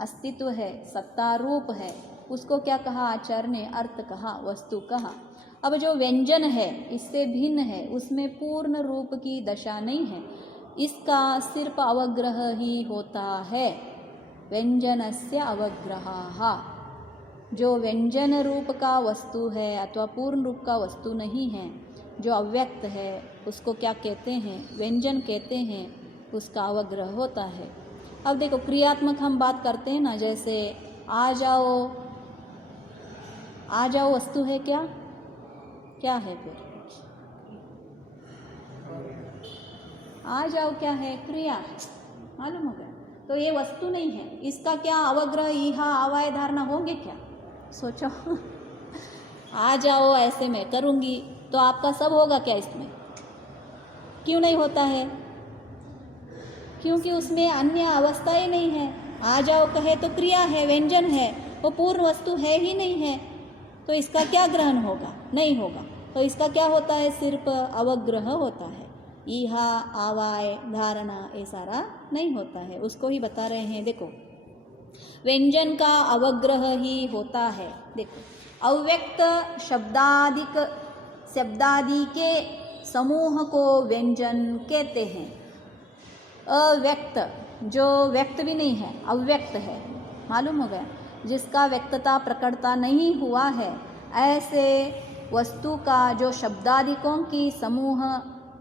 अस्तित्व है, सत्ता रूप है, उसको क्या कहा आचार्य ने, अर्थ कहा, वस्तु कहा। अब जो व्यंजन है इससे भिन्न है, उसमें पूर्ण रूप की दशा नहीं है, इसका सिर्फ अवग्रह ही होता है। व्यंजनस्य अवग्रहाः, जो व्यंजन रूप का वस्तु है अथवा पूर्ण रूप का वस्तु नहीं है, जो अव्यक्त है, उसको क्या कहते हैं, व्यंजन कहते हैं, उसका अवग्रह होता है। अब देखो क्रियात्मक हम बात करते हैं ना, जैसे आ जाओ, आ जाओ वस्तु है क्या, क्या है फिर, आ जाओ क्या है, क्रिया, मालूम हो गया। तो ये वस्तु नहीं है, इसका क्या अवग्रह, इहा, आवाय, धारणा होंगे क्या, सोचो। आ जाओ ऐसे मैं करूँगी तो आपका सब होगा क्या इसमें, क्यों नहीं होता है, क्योंकि उसमें अन्य अवस्था ही नहीं है। आ जाओ कहे तो क्रिया है, व्यंजन है, वो पूर्ण वस्तु है ही नहीं है, तो इसका क्या ग्रहण होगा, नहीं होगा। तो इसका क्या होता है, सिर्फ अवग्रह होता है, इहा, आवाय, धारणा, ये सारा नहीं होता है, उसको ही बता रहे हैं। देखो व्यंजन का अवग्रह ही होता है। देखो अव्यक्त शब्दादि के समूह को व्यंजन कहते हैं। अव्यक्त, जो व्यक्त भी नहीं है, अव्यक्त है, मालूम हो गया, जिसका व्यक्तता प्रकटता नहीं हुआ है, ऐसे वस्तु का जो शब्दादिकों की समूह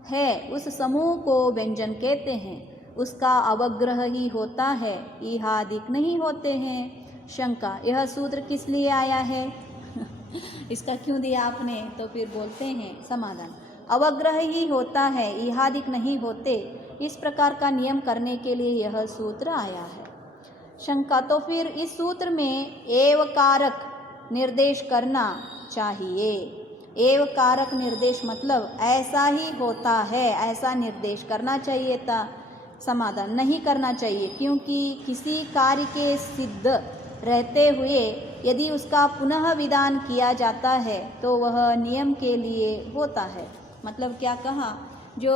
है उस समूह को व्यंजन कहते हैं। उसका अवग्रह ही होता है, इहादिक नहीं होते हैं। शंका, यह सूत्र किस लिए आया है? इसका क्यों दिया आपने? तो फिर बोलते हैं समाधान, अवग्रह ही होता है, इहादिक नहीं होते। इस प्रकार का नियम करने के लिए यह सूत्र आया है। शंका, तो फिर इस सूत्र में एवकारक निर्देश करना चाहिए। एवकारक निर्देश मतलब ऐसा ही होता है, ऐसा निर्देश करना चाहिए था। समाधान, नहीं करना चाहिए, क्योंकि किसी कार्य के सिद्ध रहते हुए यदि उसका पुनः विधान किया जाता है तो वह नियम के लिए होता है। मतलब क्या कहा, जो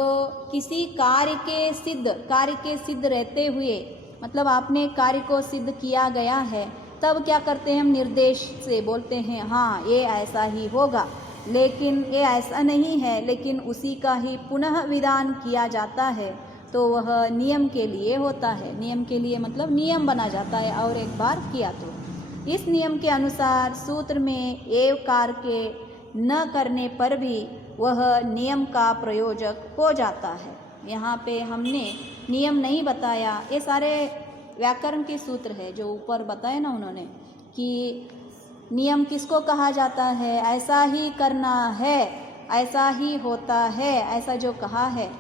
किसी कार्य के सिद्ध रहते हुए, मतलब आपने कार्य को सिद्ध किया गया है, तब क्या करते हैं हम, निर्देश से बोलते हैं हाँ ये ऐसा ही होगा, लेकिन ये ऐसा नहीं है, लेकिन उसी का ही पुनः विधान किया जाता है तो वह नियम के लिए होता है। नियम के लिए मतलब नियम बना जाता है और एक बार किया तो। इस नियम के अनुसार सूत्र में एवकार के न करने पर भी वह नियम का प्रयोजक हो जाता है। यहाँ पे हमने नियम नहीं बताया, ये सारे व्याकरण के सूत्र है जो ऊपर बताए ना उन्होंने, कि नियम किसको कहा जाता है, ऐसा ही करना है, ऐसा ही होता है, ऐसा जो कहा है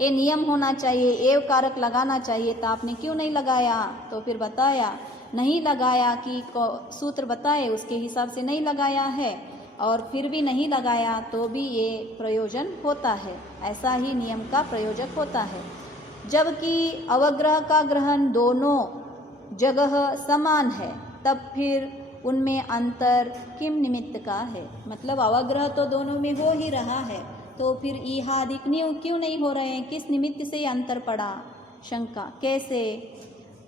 ये नियम होना चाहिए, एव कारक लगाना चाहिए था, आपने क्यों नहीं लगाया? तो फिर बताया नहीं लगाया कि सूत्र बताए उसके हिसाब से नहीं लगाया है, और फिर भी नहीं लगाया तो भी ये प्रयोजन होता है, ऐसा ही नियम का प्रयोजक होता है। जबकि अवग्रह का ग्रहण दोनों जगह समान है, तब फिर उनमें अंतर किम निमित्त का है। मतलब अवग्रह तो दोनों में हो ही रहा है, तो फिर ईहादिक क्यों नहीं हो रहे हैं, किस निमित्त से अंतर पड़ा? शंका, कैसे?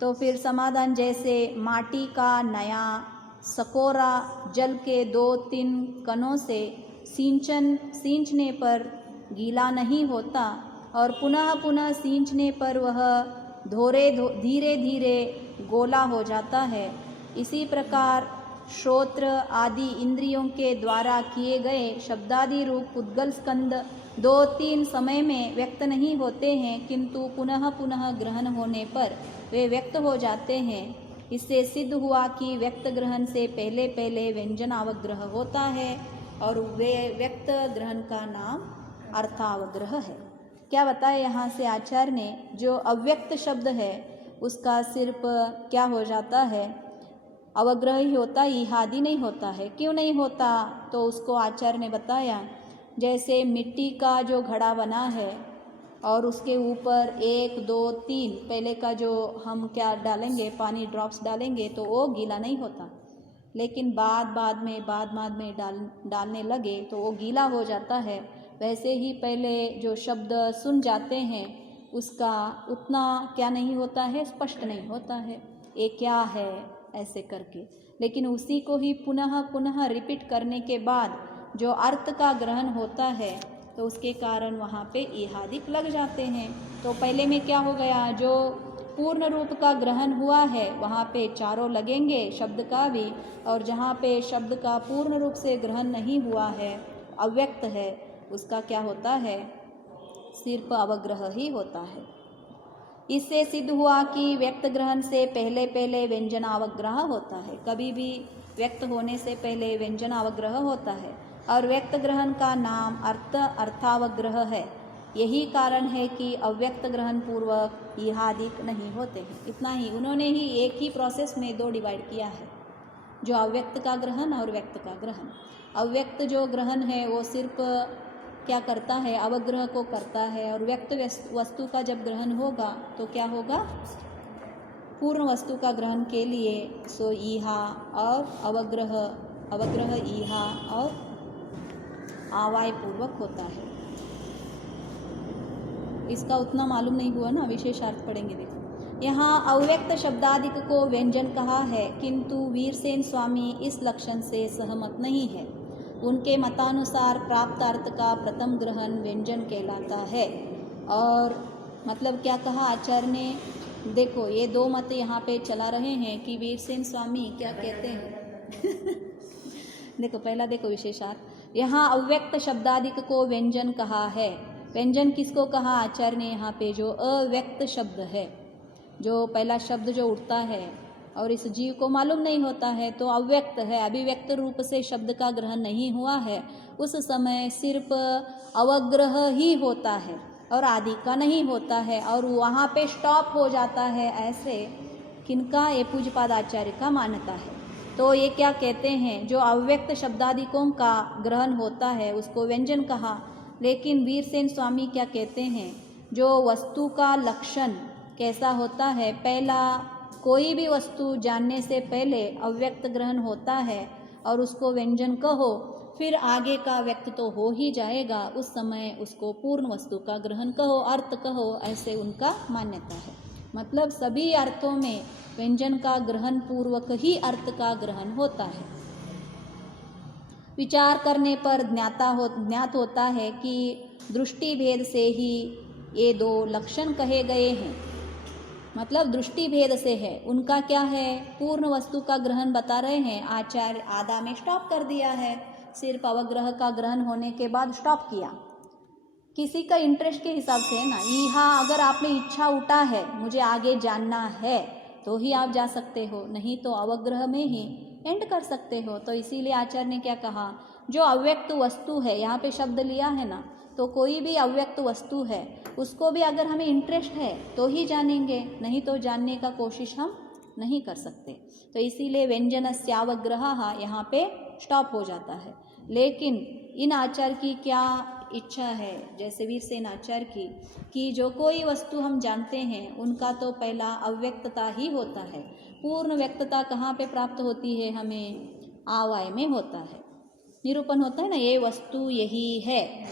तो फिर समाधान, जैसे माटी का नया सकोरा जल के 2-3 कणों से सींचने पर गीला नहीं होता और पुनः पुनः सींचने पर वह धीरे धीरे गोला हो जाता है, इसी प्रकार श्रोत्र आदि इंद्रियों के द्वारा किए गए शब्दादि रूप उद्गल स्कंद 2-3 समय में व्यक्त नहीं होते हैं, किंतु पुनः पुनः ग्रहण होने पर वे व्यक्त हो जाते हैं। इससे सिद्ध हुआ कि व्यक्त ग्रहण से पहले पहले व्यंजन अवग्रह होता है और वे व्यक्त ग्रहण का नाम अर्थावग्रह है। क्या बताया यहाँ से आचार्य ने, जो अव्यक्त शब्द है उसका सिर्फ क्या हो जाता है, अवग्रह ही होता, इहादी नहीं होता है। क्यों नहीं होता? तो उसको आचार्य ने बताया, जैसे मिट्टी का जो घड़ा बना है और उसके ऊपर 1, 2, 3 पहले का जो हम क्या डालेंगे, पानी ड्रॉप्स डालेंगे तो वो गीला नहीं होता, लेकिन बाद में डालने लगे तो वो गीला हो जाता है। वैसे ही पहले जो शब्द सुन जाते हैं उसका उतना क्या नहीं होता है, स्पष्ट नहीं होता है, ये क्या है ऐसे करके, लेकिन उसी को ही पुनः पुनः रिपीट करने के बाद जो अर्थ का ग्रहण होता है तो उसके कारण वहाँ पे इहादिक लग जाते हैं। तो पहले में क्या हो गया, जो पूर्ण रूप का ग्रहण हुआ है वहाँ पे चारों लगेंगे शब्द का भी, और जहाँ पे शब्द का पूर्ण रूप से ग्रहण नहीं हुआ है, अव्यक्त है, उसका क्या होता है, सिर्फ अवग्रह ही होता है। इससे सिद्ध हुआ कि व्यक्त ग्रहण से पहले पहले व्यंजन अवग्रह होता है। कभी भी व्यक्त होने से पहले व्यंजन अवग्रह होता है और व्यक्त ग्रहण का नाम अर्थावग्रह है। यही कारण है कि अव्यक्त ग्रहण पूर्वक इहादिक नहीं होते हैं। इतना ही, उन्होंने ही एक ही प्रोसेस में 2 डिवाइड किया है, जो अव्यक्त का ग्रहण और व्यक्त का ग्रहण। अव्यक्त जो ग्रहण है वो सिर्फ क्या करता है, अवग्रह को करता है, और व्यक्त वस्तु का जब ग्रहण होगा तो क्या होगा, पूर्ण वस्तु का ग्रहण के लिए सो ईहा और अवग्रह ईहा और आवाय पूर्वक होता है। इसका उतना मालूम नहीं हुआ ना, विशेषार्थ पढ़ेंगे। देखो यहाँ अव्यक्त शब्दादिक को व्यंजन कहा है, किंतु वीरसेन स्वामी इस लक्षण से सहमत नहीं है। उनके मतानुसार प्राप्त अर्थ का प्रथम ग्रहण व्यंजन कहलाता है और मतलब क्या कहा आचार्य ने? देखो ये दो मत यहाँ पे चला रहे हैं कि वीरसेन स्वामी क्या कहते हैं देखो पहला देखो विशेषार्थ, यहाँ अव्यक्त शब्दादिक को व्यंजन कहा है। व्यंजन किसको कहा आचार्य ने? यहाँ पे जो अव्यक्त शब्द है, जो पहला शब्द जो उठता है और इस जीव को मालूम नहीं होता है तो अव्यक्त है, अभिव्यक्त रूप से शब्द का ग्रहण नहीं हुआ है, उस समय सिर्फ अवग्रह ही होता है और आदि का नहीं होता है और वहाँ पे स्टॉप हो जाता है। ऐसे किनका? ये पूज्यपाद आचार्य का मान्यता है। तो ये क्या कहते हैं? जो अव्यक्त शब्दादिकों का ग्रहण होता है उसको व्यंजन कहा। लेकिन वीरसेन स्वामी क्या कहते हैं? जो वस्तु का लक्षण कैसा होता है? पहला, कोई भी वस्तु जानने से पहले अव्यक्त ग्रहण होता है और उसको व्यंजन कहो, फिर आगे का व्यक्त तो हो ही जाएगा, उस समय उसको पूर्ण वस्तु का ग्रहण कहो, अर्थ कहो, ऐसे उनका मान्यता है। मतलब सभी अर्थों में व्यंजन का ग्रहण पूर्वक ही अर्थ का ग्रहण होता है। विचार करने पर ज्ञात होता है कि दृष्टि भेद से ही ये दो लक्षण कहे गए हैं। मतलब दृष्टि भेद से है। उनका क्या है? पूर्ण वस्तु का ग्रहण बता रहे हैं, आचार्य आधा में स्टॉप कर दिया है, सिर्फ अवग्रह का ग्रहण होने के बाद स्टॉप किया। किसी का इंटरेस्ट के हिसाब से है ना, यहाँ अगर आप में इच्छा उठा है मुझे आगे जानना है तो ही आप जा सकते हो, नहीं तो अवग्रह में ही एंड कर सकते हो। तो इसीलिए आचार्य ने क्या कहा? जो अव्यक्त वस्तु है, यहाँ पे शब्द लिया है ना, तो कोई भी अव्यक्त वस्तु है उसको भी अगर हमें इंटरेस्ट है तो ही जानेंगे, नहीं तो जानने का कोशिश हम नहीं कर सकते। तो इसीलिए व्यंजनस्यावग्रह यहाँ पे स्टॉप हो जाता है। लेकिन इन आचार्य की क्या इच्छा है, जैसे वीरसेन आचार्य की, कि जो कोई वस्तु हम जानते हैं उनका तो पहला अव्यक्तता ही होता है। पूर्ण व्यक्तता कहाँ पे प्राप्त होती है? हमें आवाय में होता है, निरूपण होता है ना, ये वस्तु यही है।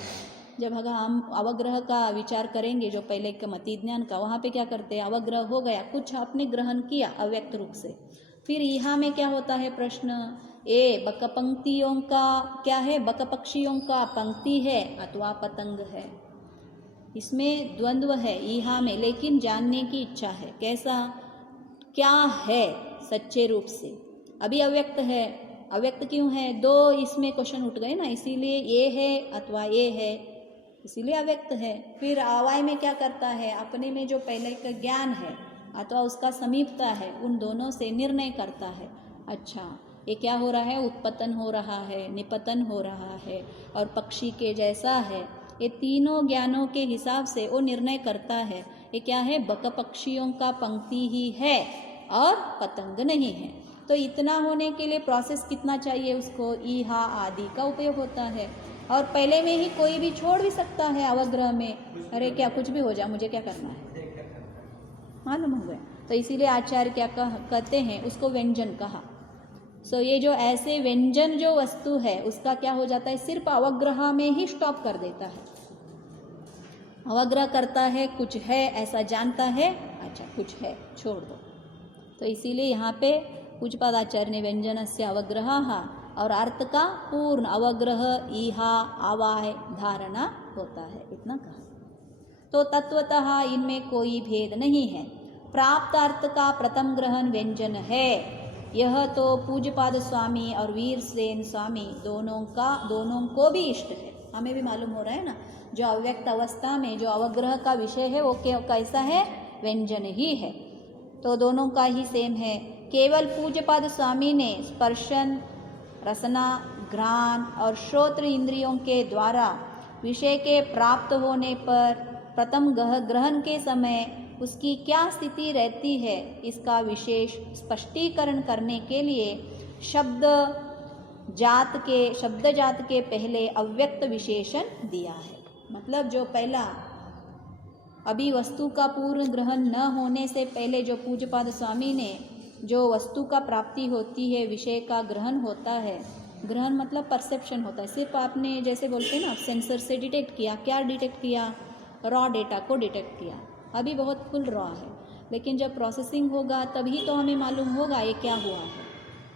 जब अगर हम अवग्रह का विचार करेंगे, जो पहले का मति ज्ञान का, वहाँ पे क्या करते हैं? अवग्रह हो गया, कुछ आपने ग्रहण किया अव्यक्त रूप से, फिर यहाँ में क्या होता है? प्रश्न ए बक पंक्तियों का क्या है? बक पक्षियों का पंक्ति है अथवा पतंग है, इसमें द्वंद्व है यहाँ में, लेकिन जानने की इच्छा है। कैसा? क्या है सच्चे रूप से? अभी अव्यक्त है। अव्यक्त क्यों है? दो इसमें क्वेश्चन उठ गए ना, इसीलिए ये है अथवा ये है, इसीलिए अव्यक्त है। फिर आवाय में क्या करता है? अपने में जो पहले का ज्ञान है अथवा उसका समीपता है, उन दोनों से निर्णय करता है। अच्छा, ये क्या हो रहा है? उत्पतन हो रहा है, निपतन हो रहा है और पक्षी के जैसा है। ये तीनों ज्ञानों के हिसाब से वो निर्णय करता है। ये क्या है? बक पक्षियों का पंक्ति ही है और पतंग नहीं है। तो इतना होने के लिए प्रोसेस कितना चाहिए उसको? ईहा आदि का उपयोग होता है। और पहले में ही कोई भी छोड़ भी सकता है अवग्रह में, अरे क्या कुछ भी हो जाए, मुझे क्या करना है, मालूम हो गया। तो इसीलिए आचार्य क्या कहते हैं? उसको व्यंजन कहा। सो ये जो ऐसे व्यंजन जो वस्तु है उसका क्या हो जाता है? सिर्फ अवग्रह में ही स्टॉप कर देता है। अवग्रह करता है, कुछ है ऐसा जानता है, अच्छा कुछ है, छोड़ दो। तो इसीलिए यहाँ पे पूज्यपाद आचार्य ने व्यंजन से अवग्रह और अर्थ का पूर्ण अवग्रह ईहा आवाय धारणा होता है, इतना कहा। तो तत्वतः इनमें कोई भेद नहीं है। प्राप्त अर्थ का प्रथम ग्रहण व्यंजन है। यह तो पूज्यपाद स्वामी और वीरसेन स्वामी दोनों को भी इष्ट है। हमें भी मालूम हो रहा है ना, जो अव्यक्त अवस्था में जो अवग्रह का विषय है वो कैसा है? व्यंजन ही है। तो दोनों का ही सेम है। केवल पूज्यपाद स्वामी ने स्पर्शन, रसना, घ्राण और श्रोत्र इंद्रियों के द्वारा विषय के प्राप्त होने पर प्रथम ग्रहण के समय उसकी क्या स्थिति रहती है, इसका विशेष स्पष्टीकरण करने के लिए शब्द जात के पहले अव्यक्त विशेषण दिया है। मतलब जो पहला अभी वस्तु का पूर्ण ग्रहण न होने से पहले जो पूज्यपाद स्वामी ने जो वस्तु का प्राप्ति होती है, विषय का ग्रहण होता है, ग्रहण मतलब परसेप्शन होता है। सिर्फ आपने जैसे बोलते हैं ना, सेंसर से डिटेक्ट किया, क्या डिटेक्ट किया? रॉ डेटा को डिटेक्ट किया। अभी बहुत फुल रॉ है, लेकिन जब प्रोसेसिंग होगा तभी तो हमें मालूम होगा ये क्या हुआ है,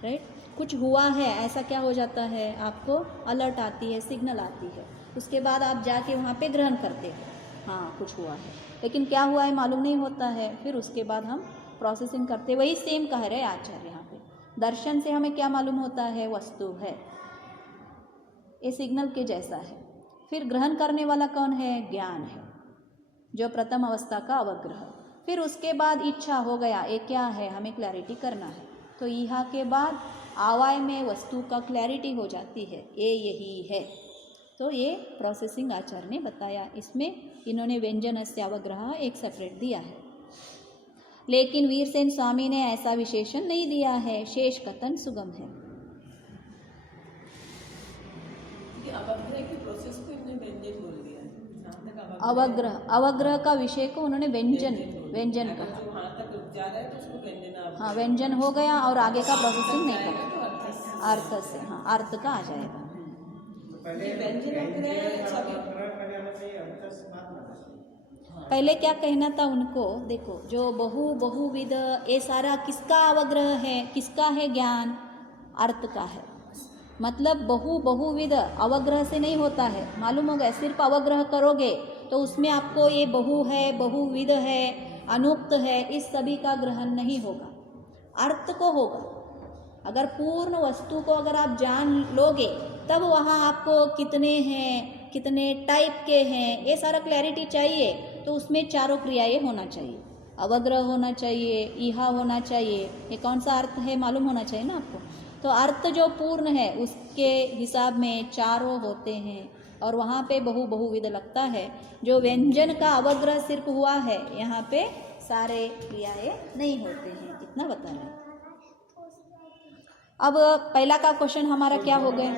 राइट? कुछ हुआ है ऐसा क्या हो जाता है? आपको अलर्ट आती है, सिग्नल आती है, उसके बाद आप जाके वहाँ पे ग्रहण करते हो। हाँ कुछ हुआ है, लेकिन क्या हुआ है मालूम नहीं होता है। फिर उसके बाद हम प्रोसेसिंग करते, वही सेम कह रहे आचार्य यहाँ पे। दर्शन से हमें क्या मालूम होता है, वस्तु है, ये सिग्नल के जैसा है। फिर ग्रहण करने वाला कौन है, ज्ञान है, जो प्रथम अवस्था का अवग्रह। फिर उसके बाद इच्छा हो गया, ये क्या है हमें क्लैरिटी करना है, तो यहाँ के बाद आवाय में वस्तु का क्लैरिटी हो जाती है, ये यही है। तो ये प्रोसेसिंग आचार्य ने बताया। इसमें इन्होंने व्यंजन से अवग्रह एक सेपरेट दिया है, लेकिन वीरसेन स्वामी ने ऐसा विशेषण नहीं दिया है। शेष कथन सुगम है। अवग्रह की प्रोसेस को इन्होंने व्यंजन बोल दिया है, जहाँ तक अवग्रह, अवग्रह का विषय को उन्होंने व्यंजन व्यंजन अगर कहा। जो वहाँ तक जा रहा है तो उसको व्यंजन हाँ व्यंजन हो गया और आगे का प्रोसेसिंग नहीं जाएगा करा, तो अर्थ से। अर्थ से, हाँ अर्थ का आ जाएगा। पहले ये व्यंजन अग्रह सभी पहले आना चाहिए, अब तक बात आना चाहिए। पहले क्या कहना था उनको, देखो जो बहुविध, ये सारा किसका अवग्रह है, किसका है ज्ञान, अर्थ का है। मतलब बहुविध अवग्रह से नहीं होता है, मालूम होगा। सिर्फ अवग्रह करोगे तो उसमें आपको ये बहु है, बहुविध है, अनुक्त है, इस सभी का ग्रहण नहीं होगा, अर्थ को होगा। अगर पूर्ण वस्तु को अगर आप जान लोगे तब वहाँ आपको कितने हैं, कितने टाइप के हैं, ये सारा क्लैरिटी चाहिए। तो उसमें चारों क्रियाएं होना चाहिए, अवग्रह होना चाहिए, इहा होना चाहिए, ये कौन सा अर्थ है मालूम होना चाहिए ना आपको। तो अर्थ जो पूर्ण है उसके हिसाब में चारों होते हैं, और वहाँ पे बहुविध लगता है। जो व्यंजन का अवग्रह सिर्फ हुआ है, यहाँ पे सारे क्रियाएं नहीं होते हैं, इतना बता रहे हैं। अब पहला का क्वेश्चन हमारा क्या हो गया,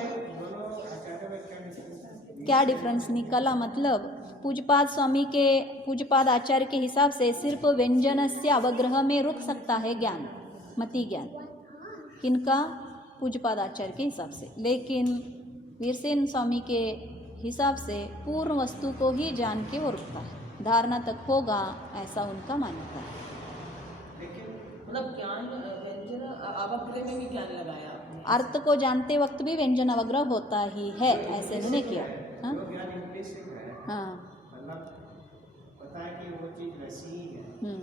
क्या डिफरेंस निकला। मतलब पूज्यपाद स्वामी के, पूज्यपाद आचार्य के हिसाब से सिर्फ व्यंजन से अवग्रह में रुक सकता है ज्ञान, मति ज्ञान, किनका, पूज्यपाद आचार्य के हिसाब से। लेकिन वीरसेन स्वामी के हिसाब से पूर्ण वस्तु को ही जान के वो रुकता है, धारणा तक होगा, ऐसा उनका मान्यता है। मतलब ज्ञान व्यंजन अवग्रह में भी ज्ञान लगाया आपने। अर्थ को जानते वक्त भी व्यंजन अवग्रह होता ही है, ऐसे उन्होंने किया। हाँ जो ज्ञान इम्प्लिसिट है, हाँ मतलब पता है कि वो चीज वैसी ही है,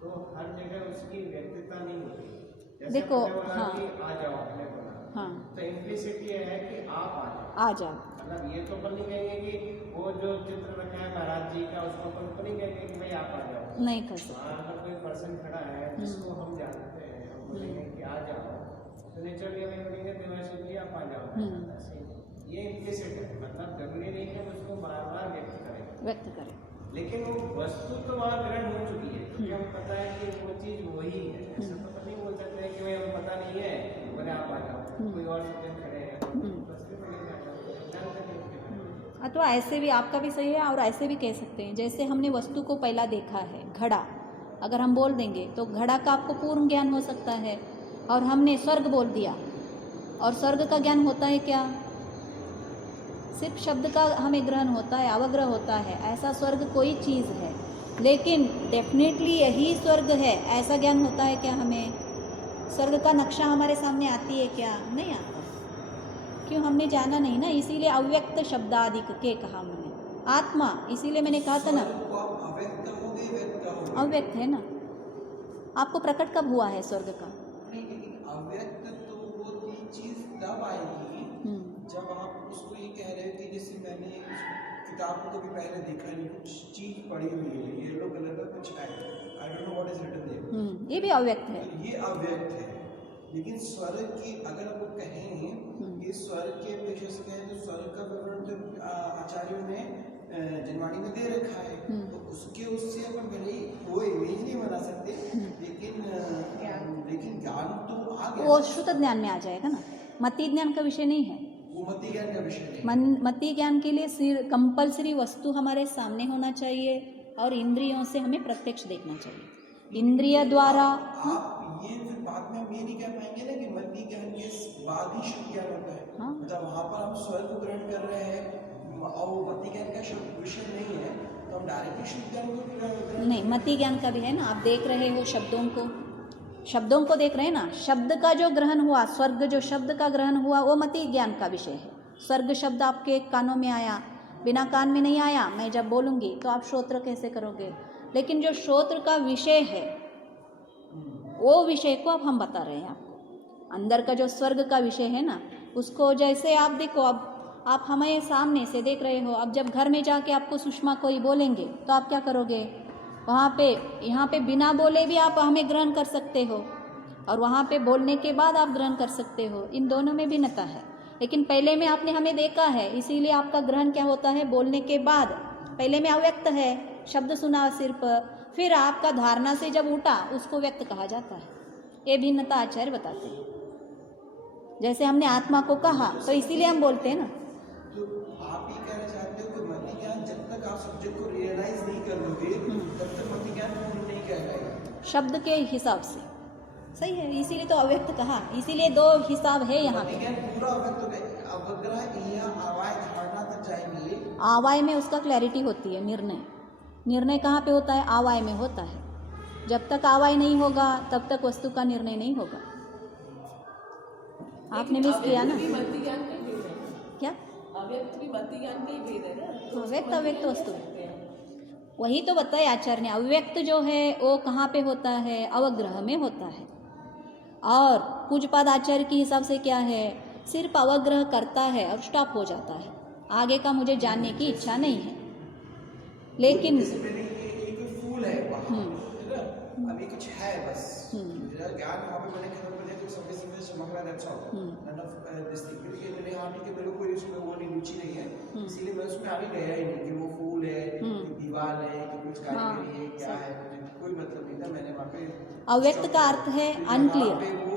तो हर जगह उसकी व्यक्तिता नहीं होती। जैसे देखो, आपने बोला हाँ। कि आ जाओ, आपने बोला, हाँ तो इम्प्लिसिट ये है कि आप आ जाओ। आ जाओ। मतलब ये तो अपन नहीं कहेंगे कि वो जो चित्र रखा है महाराज जी का, उसको अपन तो नहीं कहेंगे कि भाई आप आ जाओ। नहीं कर सकते। वहाँ अगर कोई पर्सन खड़ा है जिसको हम जानते हैं, हम बोलेंगे कि आ जाओ, तो नेचुरली हमें बोलेंगे देवाशीष जी आप आ जाओ। ये इम्प्लिसिट है, मतलब जरूरी नहीं है उसको बार बार व्यक्त करें। लेकिन वो वस्तु तो वहाँ ग्रहण हो चुकी है, क्योंकि हमें पता है कि वो चीज़ वही है। ऐसा तो अपन नहीं बोल सकते हैं कि भाई हमें पता नहीं है, बोले आप आ जाओ, कोई और सज्जन खड़े हैं, बस भी बोलेंगे आ जाओ। अथवा ऐसे भी, आपका भी सही है, और ऐसे भी कह सकते हैं, जैसे हमने वस्तु को पहला देखा है, घड़ा, अगर हम बोल देंगे तो घड़ा का आपको पूर्ण ज्ञान हो सकता है। और हमने स्वर्ग बोल दिया, और स्वर्ग का ज्ञान होता है क्या, सिर्फ शब्द का हमें ग्रहण होता है, अवग्रह होता है, ऐसा स्वर्ग कोई चीज़ है, लेकिन डेफिनेटली यही स्वर्ग है ऐसा ज्ञान होता है क्या हमें। स्वर्ग का नक्शा हमारे सामने आती है क्या, नहीं आता, क्यों, हमने जाना नहीं ना, इसीलिए अव्यक्त शब्दादिक के कहा हमने, आत्मा, इसीलिए मैंने कहा था ना अव्यक्त है ना। आपको प्रकट कब हुआ है स्वर्ग का, अव्यक्त तो वो चीज तब आएगी जब आप उसको ये कह रहे हो कि जैसे मैंने किताब को कभी पहले देखा नहीं, कुछ चीज पड़ी हुई है, येलो कलर का कुछ है, I don't know what is written there, ये भी अव्यक्त है। ये अव्यक्त है। लेकिन स्वर्ग की अगर आप कहें कि स्वर्ग के अपेक्षा से कहें तो स्वर्ग का विवरण तो आचार्यों ने जनवाणी में दे रखा है, तो उसके उससे अपन भले ही वो इमेज नहीं बना सकते, लेकिन ज्ञान तो आ गया, वो शुद्ध ज्ञान में आ जाएगा ना, मति ज्ञान का विषय नहीं है, वो मति ज्ञान का विषय नहीं। मति ज्ञान के लिए कंपलसरी वस्तु हमारे सामने होना चाहिए, और इंद्रियों से हमें प्रत्यक्ष देखना चाहिए, इंद्रिय द्वारा। आप ये फिर बाद में हम ये नहीं कह पाएंगे ना कि मति ज्ञान के बाद ही शुद्ध ज्ञान होता है। हाँ। मतलब वहाँ पर हम स्वर्ग को ग्रहण कर रहे हैं और वो मति ज्ञान का विषय नहीं है, तो हम डायरेक्टली शुद्ध ज्ञान को ग्रहण नहीं, मति ज्ञान का भी है ना, आप देख रहे हो शब्दों को देख रहे हैं ना, शब्द का जो ग्रहण हुआ, स्वर्ग जो शब्द का ग्रहण हुआ वो मति ज्ञान का विषय है। स्वर्ग शब्द आपके कानों में आया, बिना कान में नहीं आया, मैं जब बोलूँगी तो आप श्रोत्र कैसे करोगे? लेकिन जो श्रोत्र का विषय है वो विषय को अब हम बता रहे हैं आपको। अंदर का जो स्वर्ग का विषय है ना, उसको जैसे आप देखो, अब आप हमें सामने से देख रहे हो, अब जब घर में जाके आपको सुषमा कोई बोलेंगे तो आप क्या करोगे? वहाँ पे यहाँ पे बिना बोले भी आप हमें ग्रहण कर सकते हो और वहाँ पे बोलने के बाद आप ग्रहण कर सकते हो। इन दोनों में भिन्नता है। लेकिन पहले में आपने हमें देखा है, इसीलिए आपका ग्रहण क्या होता है? बोलने के बाद। पहले में अव्यक्त है, शब्द सुना सिर्फ, फिर आपका धारणा से जब उठा उसको व्यक्त कहा जाता है। ये भिन्नता आचार्य बताते हैं। जैसे हमने आत्मा को कहा तो इसीलिए हम बोलते हैं ना। तो आप ये कहना चाहते हो कि मति ज्ञान जब तक आप सब्जेक्ट को रियलाइज नहीं कर लोगे तब तक मति ज्ञान पूर्ण नहीं कहलाएगा। शब्द के हिसाब से सही है, इसीलिए तो अव्यक्त कहा, इसीलिए दो हिसाब है यहाँ मति पे। ज्ञान पूरा अव्यक्त हो गया। अवग्रह या आवाय धारणा तक जाएंगे। आवाय में उसका क्लैरिटी होती है। निर्णय कहाँ पे होता है? आवाय में होता है। जब तक आवाय नहीं होगा तब तक वस्तु का निर्णय नहीं होगा। आपने मिस किया ना मति ज्ञान का ही भेद है। क्या? अव्यक्त भी मति ज्ञान का ही भेद है ना। अव्यक्त अव्यक्त वस्तु वही तो बताए आचार्य ने। अव्यक्त जो है वो कहाँ पे होता है? अवग्रह में होता है। और पूज्यपाद आचार्य के हिसाब से क्या है? सिर्फ अवग्रह करता है और स्टॉप हो जाता है, आगे का मुझे जानने की इच्छा नहीं है। लेकिन जैसे मैंने ये एक फूल है वहाँ, है ना, अभी कुछ है बस, मेरा ज्ञान वहाँ पे मैंने खत्म कर दिया तो सबके सीधे चमक रहा है, that's all. None of this thing. क्योंकि मैंने हाँ ठीक है, मेरे को कोई उसमें वो नहीं, रुचि नहीं है, इसीलिए मैं उसमें आगे गया ही नहीं कि वो फूल है, कि दीवार है, कि कुछ कारीगरी है, क्या है, मुझे कोई मतलब नहीं था। मैंने वहाँ पे अव्यक्त का अर्थ है अनक्लियर। वहाँ पे वो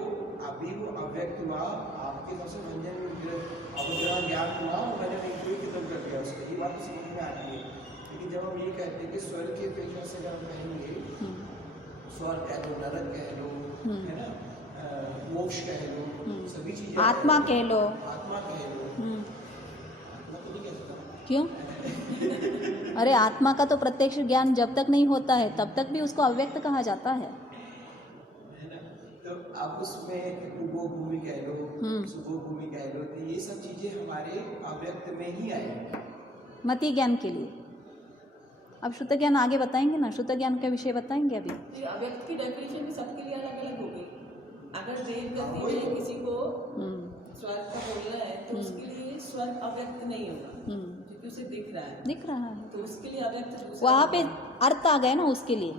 अभी वो अव्यक्त हुआ, आपके तरफ से व्यंजन अवग्रह ज्ञान हुआ, मैंने एक कोई खत्म कर दिया उसको। ये बात तो समझ में आती है। लेकिन जब हम ये कहते हैं कि स्वर्ग के पेशा से जब हम कहेंगे, स्वर्ग कह लो, नरक कह लो, है ना, मोक्ष कह लो, सभी चीजें, आत्मा कह लो, आत्मा कह लो, आत्मा तो नहीं कह सकता। क्यों? अरे आत्मा का तो प्रत्यक्ष ज्ञान जब तक नहीं होता है तब तक भी उसको अव्यक्त कहा जाता है। तो आप उसमें वो भूमि कह लो, वो भूमि कह लो, तो ये सब चीजें हमारे अव्यक्त में ही आएंगी मति ज्ञान के लिए। अब शुद्ध ज्ञान आगे बताएंगे ना, शुद्ध ज्ञान का विषय बताएंगे अभी। ये अव्यक्त की डेफिनेशन भी सबके लिए अलग अलग होगी। अगर देव गति में किसी को स्वर्ग का बोलना है तो उसके लिए स्वर्ग अव्यक्त नहीं होगा, क्योंकि उसे दिख रहा है, तो उसके लिए अव्यक्त वहाँ पे अर्थ आ गए ना, उसके लिए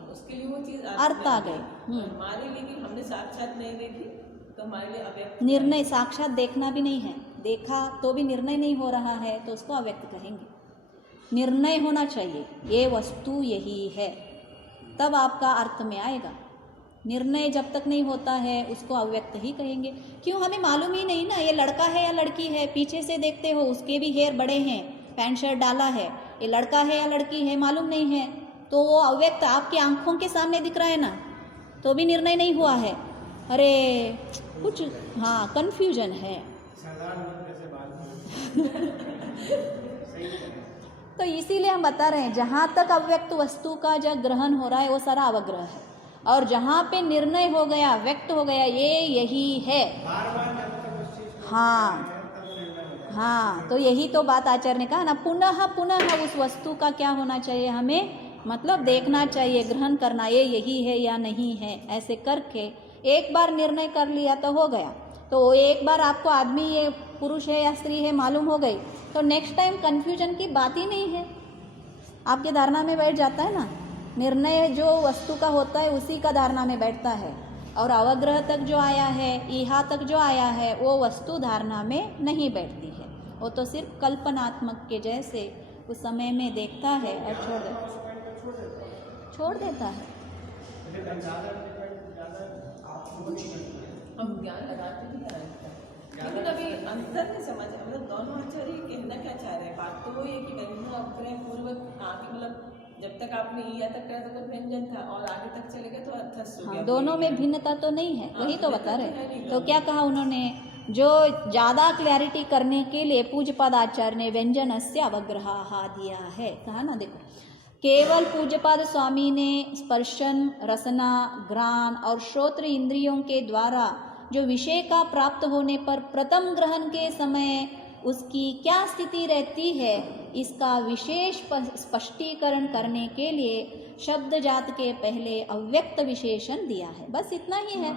वो चीज अर्थ आ गए। हमारे लिए कि हमने साक्षात नहीं देखी तो हमारे लिए अव्यक्त। निर्णय साक्षात देखना भी नहीं है, देखा तो भी निर्णय नहीं हो रहा है तो उसको अव्यक्त कहेंगे। निर्णय होना चाहिए ये वस्तु यही है, तब आपका अर्थ में आएगा। निर्णय जब तक नहीं होता है उसको अव्यक्त ही कहेंगे। क्यों? हमें मालूम ही नहीं ना ये लड़का है या लड़की है। पीछे से देखते हो उसके भी हेयर बड़े हैं, पैंट शर्ट डाला है, ये लड़का है या लड़की है मालूम नहीं है, तो वो अव्यक्त आपकी आंखों के सामने दिख रहा है ना, तो भी निर्णय नहीं हुआ है। अरे कुछ हाँ कन्फ्यूजन है। तो इसीलिए हम बता रहे हैं जहाँ तक अव्यक्त वस्तु का जब ग्रहण हो रहा है वो सारा अवग्रह है, और जहाँ पे निर्णय हो गया, व्यक्त हो गया, ये यही है। हाँ, तो यही तो बात आचार्य ने कहा ना, पुनः पुनः उस वस्तु का क्या होना चाहिए, हमें मतलब देखना चाहिए, ग्रहण करना, ये यही है या नहीं है। ऐसे करके एक बार निर्णय कर लिया तो हो गया। तो एक बार आपको आदमी ये पुरुष है या स्त्री है मालूम हो गई तो नेक्स्ट टाइम कन्फ्यूजन की बात ही नहीं है, आपके धारणा में बैठ जाता है ना। निर्णय जो वस्तु का होता है उसी का धारणा में बैठता है, और अवग्रह तक जो आया है, इहा तक जो आया है, वो वस्तु धारणा में नहीं बैठती है। वो तो सिर्फ कल्पनात्मक के जैसे उस समय में देखता है और छोड़ देता है। हम ज्ञान लगाते भी लगाते, लेकिन अभी अंतर नहीं समझ, मतलब दोनों आचार्य कहना क्या चाह रहे हैं। बात तो वो है कि व्यंजन अवग्रह पूर्वक आगे, मतलब जब तक आपने ईया तक करा तो व्यंजन था, और आगे तक चले गए तो अर्थस्थ हो गया। दोनों में भिन्नता तो नहीं है, वही तो बता रहे। तो क्या कहा उन्होंने, जो ज़्यादा क्लैरिटी करने के लिए पूज्यपाद आचार्य ने व्यंजनस्य अवग्रहा दिया है। कहा ना, देखो केवल पूज्यपाद स्वामी ने स्पर्शन, रसना, घ्राण और श्रोत्र इंद्रियों के द्वारा जो विषय का प्राप्त होने पर प्रथम ग्रहण के समय उसकी क्या स्थिति रहती है इसका विशेष स्पष्टीकरण करने के लिए शब्द जात के पहले अव्यक्त विशेषण दिया है। बस इतना ही है।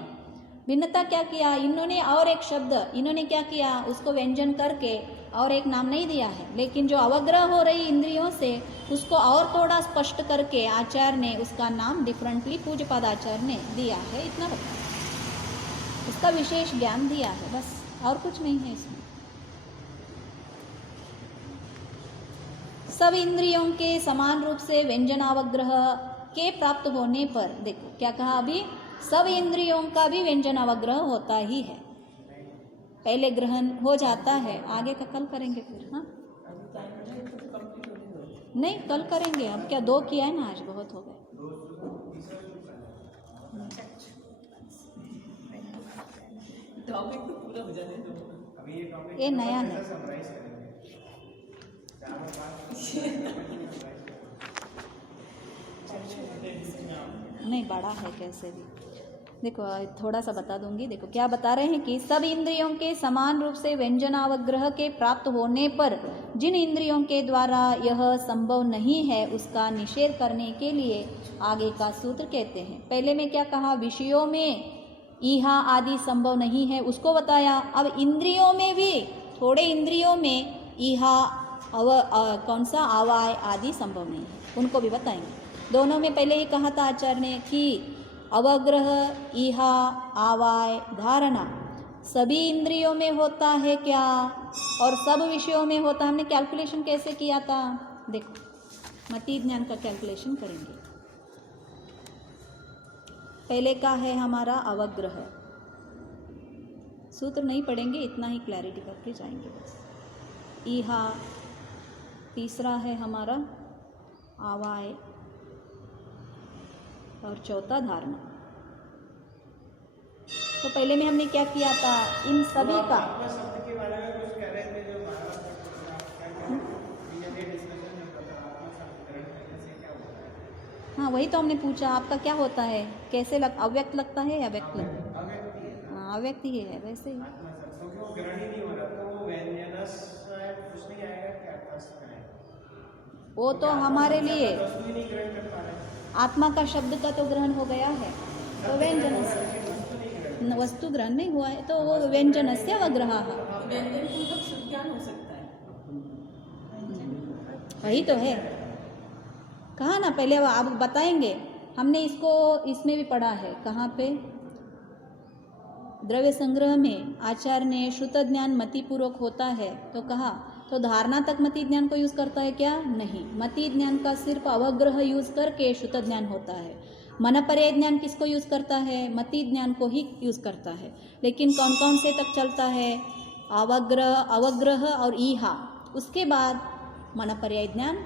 भिन्नता क्या किया इन्होंने, और एक शब्द इन्होंने क्या किया, उसको व्यंजन करके और एक नाम नहीं दिया है, लेकिन जो अवग्रह हो रही इंद्रियों से उसको और थोड़ा स्पष्ट करके आचार्य ने उसका नाम डिफरेंटली पूज्य पदाचार्य ने दिया है। इतना बताया, उसका विशेष ज्ञान दिया है, बस और कुछ नहीं है इसमें। सब इंद्रियों के समान रूप से व्यंजनावग्रह के प्राप्त होने पर, देखो क्या कहा अभी, सब इंद्रियों का भी व्यंजनावग्रह होता ही है, पहले ग्रहण हो जाता है, आगे का कल करेंगे फिर। हाँ नहीं कल करेंगे, अब क्या 2 किया है ना, आज बहुत हो गए। टॉपिक तो पूरा हो जाने दो। ये नया है, नहीं बड़ा है कैसे भी। देखो थोड़ा सा बता दूंगी। देखो क्या बता रहे हैं कि सब इंद्रियों के समान रूप से व्यंजनावग्रह के प्राप्त होने पर जिन इंद्रियों के द्वारा यह संभव नहीं है उसका निषेध करने के लिए आगे का सूत्र कहते हैं। पहले में क्या कहा, विषयों में ईहा आदि संभव नहीं है उसको बताया। अब इंद्रियों में भी, थोड़े इंद्रियों में ईहा कौन सा आवाय आदि संभव नहीं है, उनको भी बताएंगे। दोनों में पहले ही कहा था आचार्य ने कि अवग्रह, ईहा, आवाय, धारणा सभी इंद्रियों में होता है क्या, और सब विषयों में होता। हमने कैलकुलेशन कैसे किया था, देखो मति ज्ञान का कैलकुलेशन करेंगे। पहले का है हमारा अवग्रह, सूत्र नहीं पढ़ेंगे, इतना ही क्लैरिटी करके जाएंगे बस। ईहा, तीसरा है हमारा आवाय, और चौथा धारणा। तो पहले में हमने क्या किया था, इन सभी का शब्द के बारे में कुछ कह रहे थे जो डिस्कशन में पता आत्मा शब्द ग्रहण करने से क्या होता है। हाँ वही तो हमने पूछा, आपका क्या होता है, कैसे अव्यक्त लगता है या व्यक्त लगता है? अव्यक्ति है। हाँ अव्यक्त ही है वैसे ही। आत्मा शब्द क्योंकि वो ग्रहण ही नहीं हो रहा, तो वो व्यंजनस कुछ नहीं आएगा क्या फर्स्ट में आएगा। वो तो हमारे लिए वस्तु ही नहीं ग्रहण कर पा रहे। आत्मा का शब्द का तो ग्रहण हो गया है, तो व्यंजन वस्तु ग्रहण नहीं हुआ है, तो वो व्यंजन से अवग्रह है। व्यंजन पूर्वक शुद्ध ज्ञान हो सकता है। वही तो है, कहा ना पहले, आप बताएंगे। हमने इसको इसमें भी पढ़ा है, कहाँ पे, द्रव्य संग्रह में आचार्य ने श्रुत ज्ञान मतिपूर्वक होता है तो कहा, तो धारणा तक मति ज्ञान को यूज करता है क्या, नहीं, मति ज्ञान का सिर्फ अवग्रह यूज करके श्रुत ज्ञान होता है। मनपर्याय ज्ञान किसको यूज करता है, मति ज्ञान को ही यूज करता है। लेकिन कौन कौन से तक चलता है, अवग्रह और ईहा, उसके बाद मनपर्याय ज्ञान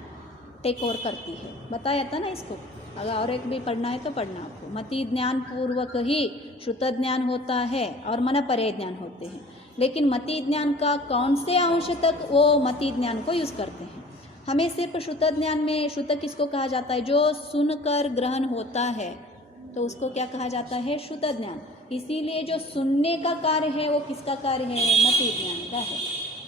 टेक ओवर करती है। बताया था ना इसको, अगर और एक भी पढ़ना है तो पढ़ना आपको। मति ज्ञान पूर्वक ही श्रुत ज्ञान होता है और मनपर्याय ज्ञान होते हैं, लेकिन मति ज्ञान का कौन से अंश तक वो मति ज्ञान को यूज करते हैं। हमें सिर्फ श्रुत ज्ञान में, श्रुत किसको कहा जाता है, जो सुनकर ग्रहण होता है, तो उसको क्या कहा जाता है, श्रुत ज्ञान। इसीलिए जो सुनने का कार्य है वो किसका कार्य है, मति ज्ञान का है।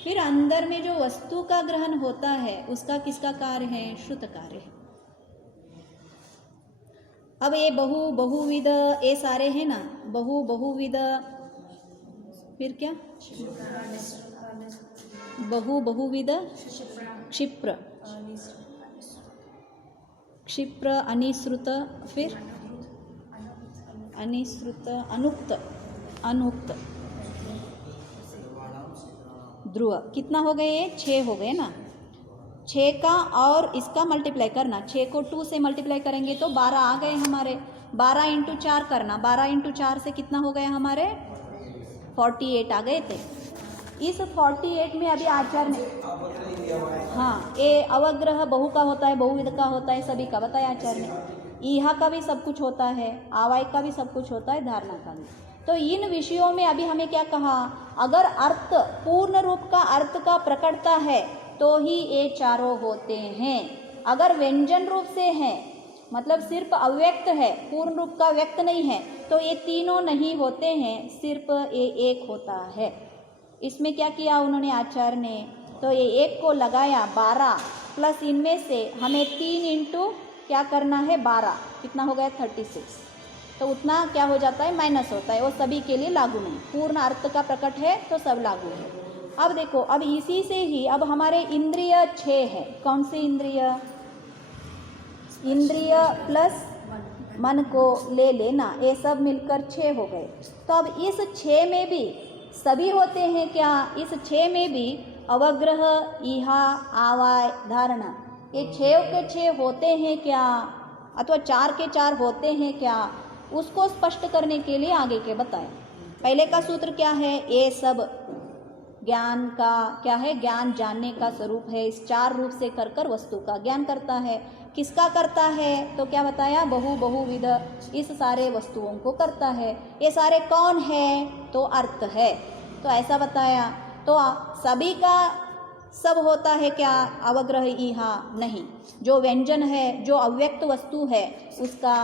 फिर अंदर में जो वस्तु का ग्रहण होता है उसका किसका कार्य है, श्रुत कार्य है। अब ये बहुविध, ये सारे हैं ना, बहुविध, फिर क्या, बहुविध, क्षिप्र, अनिश्रुत, फिर अनिश्रुत, अनुक्त, ध्रुव, कितना हो गए, 6 हो गए ना। 6 का और इसका मल्टीप्लाई करना, 6 को 2 से मल्टीप्लाई करेंगे तो 12 आ गए हमारे। 12 × 4 करना, 12 × 4 से कितना हो गया हमारे, 48 आ गए थे। इस 48 में अभी आचार्य ने, हाँ ये अवग्रह बहु का होता है, बहुविध का होता है, सभी का बताया आचार्य ने। ईहा का भी सब कुछ होता है, आवाय का भी सब कुछ होता है, धारणा का भी। तो इन विषयों में अभी हमें क्या कहा, अगर अर्थ पूर्ण रूप का अर्थ का प्रकटता है तो ही ये चारों होते हैं। अगर व्यंजन रूप से है, मतलब सिर्फ अव्यक्त है, पूर्ण रूप का व्यक्त नहीं है, तो ये तीनों नहीं होते हैं, सिर्फ ये एक होता है। इसमें क्या किया उन्होंने, आचार्य ने तो ये 1 को लगाया 12 प्लस इनमें से हमें 3 इंटू क्या करना है 12, कितना हो गया 36, तो उतना क्या हो जाता है माइनस होता है। वो सभी के लिए लागू नहीं, पूर्ण अर्थ का प्रकट है तो सब लागू है। अब देखो, अब इसी से ही अब हमारे इंद्रिय 6 है। कौन से इंद्रिय? इंद्रिय प्लस मन को ले लेना, ये सब मिलकर 6 हो गए। तो अब इस 6 में भी सभी होते हैं क्या? इस 6 में भी अवग्रह, इहा, आवाय, धारणा, ये 6 के 6 होते हैं क्या, अथवा 4 के 4 होते हैं क्या, उसको स्पष्ट करने के लिए आगे के बताएं। पहले का सूत्र क्या है? ये सब ज्ञान का क्या है? ज्ञान जानने का स्वरूप है। इस 4 रूप से कर कर वस्तु का ज्ञान करता है। किसका करता है? तो क्या बताया? बहुविध, इस सारे वस्तुओं को करता है। ये सारे कौन है? तो अर्थ है। तो ऐसा बताया। तो सभी का सब होता है क्या? अवग्रह, इहा नहीं। जो व्यंजन है, जो अव्यक्त वस्तु है, उसका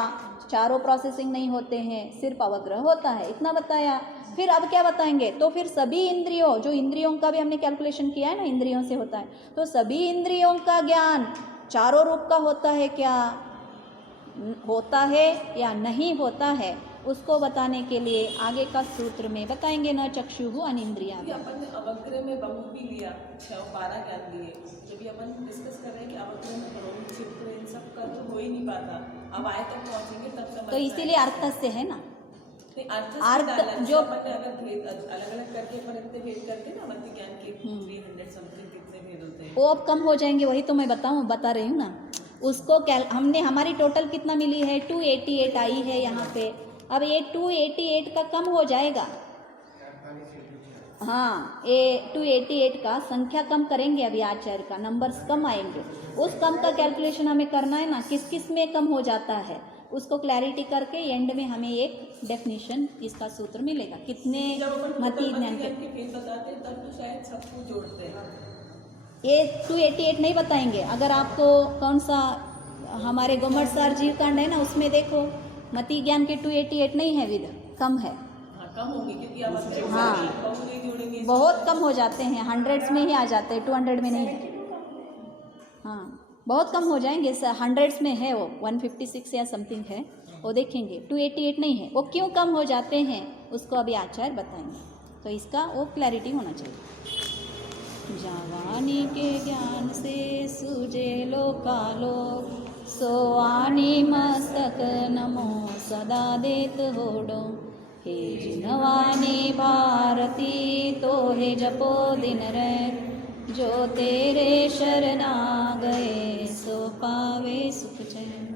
चारों प्रोसेसिंग नहीं होते हैं, सिर्फ अवग्रह होता है, इतना बताया। फिर अब क्या बताएंगे? तो फिर सभी इंद्रियों, जो इंद्रियों का भी हमने कैलकुलेशन किया है ना, इंद्रियों से होता है, तो सभी इंद्रियों का ज्ञान चारों रूप का होता है क्या, होता है या नहीं होता है, उसको बताने के लिए आगे का सूत्र में बताएंगे। न चक्षुः अनिंद्रिया। अपन ने अवग्रह में बहु भी लिया, 12 ज्ञान लिए। जब भी अपन डिस्कस कर रहे हैं कि अवग्रह में बहु चित्र इन सब का तो हो ही नहीं पाता, अब आए तक पहुंचेंगे तब समझ। तो इसीलिए अर्थ से है ना, अर्थ जो अपन ने अगर भेद अलग अलग करके अपन इतने भेद करते ना, मति ज्ञान के 300 समथिंग कितने भेद होते हैं, वो अब कम हो जाएंगे। वही तो मैं बता रही हूँ ना। उसको हमने हमारी टोटल कितना मिली है? 288 आई है यहाँ पे। अब ये 288 का कम हो जाएगा। हाँ, ये 288 का संख्या कम करेंगे अभी आचार्य का, नंबर्स कम आएंगे। उस कम का कैलकुलेशन हमें करना है ना, किस किस में कम हो जाता है, उसको क्लैरिटी करके एंड में हमें एक डेफिनेशन इसका सूत्र मिलेगा। कितने मति ज्ञान के भेद बताते हैं तब तो शायद सबको जोड़ते हैं। ये 288 नहीं बताएंगे। अगर आपको कौन सा हमारे गोमट सर जीव कांड है ना, उसमें देखो मति ज्ञान के 288 नहीं है, विद कम है। कम होंगे क्योंकि अब हाँ, बहुत कम हो जाते हैं, 100s में ही आ जाते हैं, 200 में नहीं। हाँ, बहुत कम हो जाएंगे, 100s में है वो, 156 या समथिंग है, वो देखेंगे। 288 नहीं है। वो क्यों कम हो जाते हैं उसको अभी आचार्य बताएंगे, तो इसका वो क्लैरिटी होना चाहिए। जावानी के ज्ञान से सूझे लोकालोक, सोआनी मस्तक नमो सदा देत होडो, हे जिनवानी भारती तो हे जपो दिन रैत, जो तेरे शरणा गए सो पावे सुख चैन।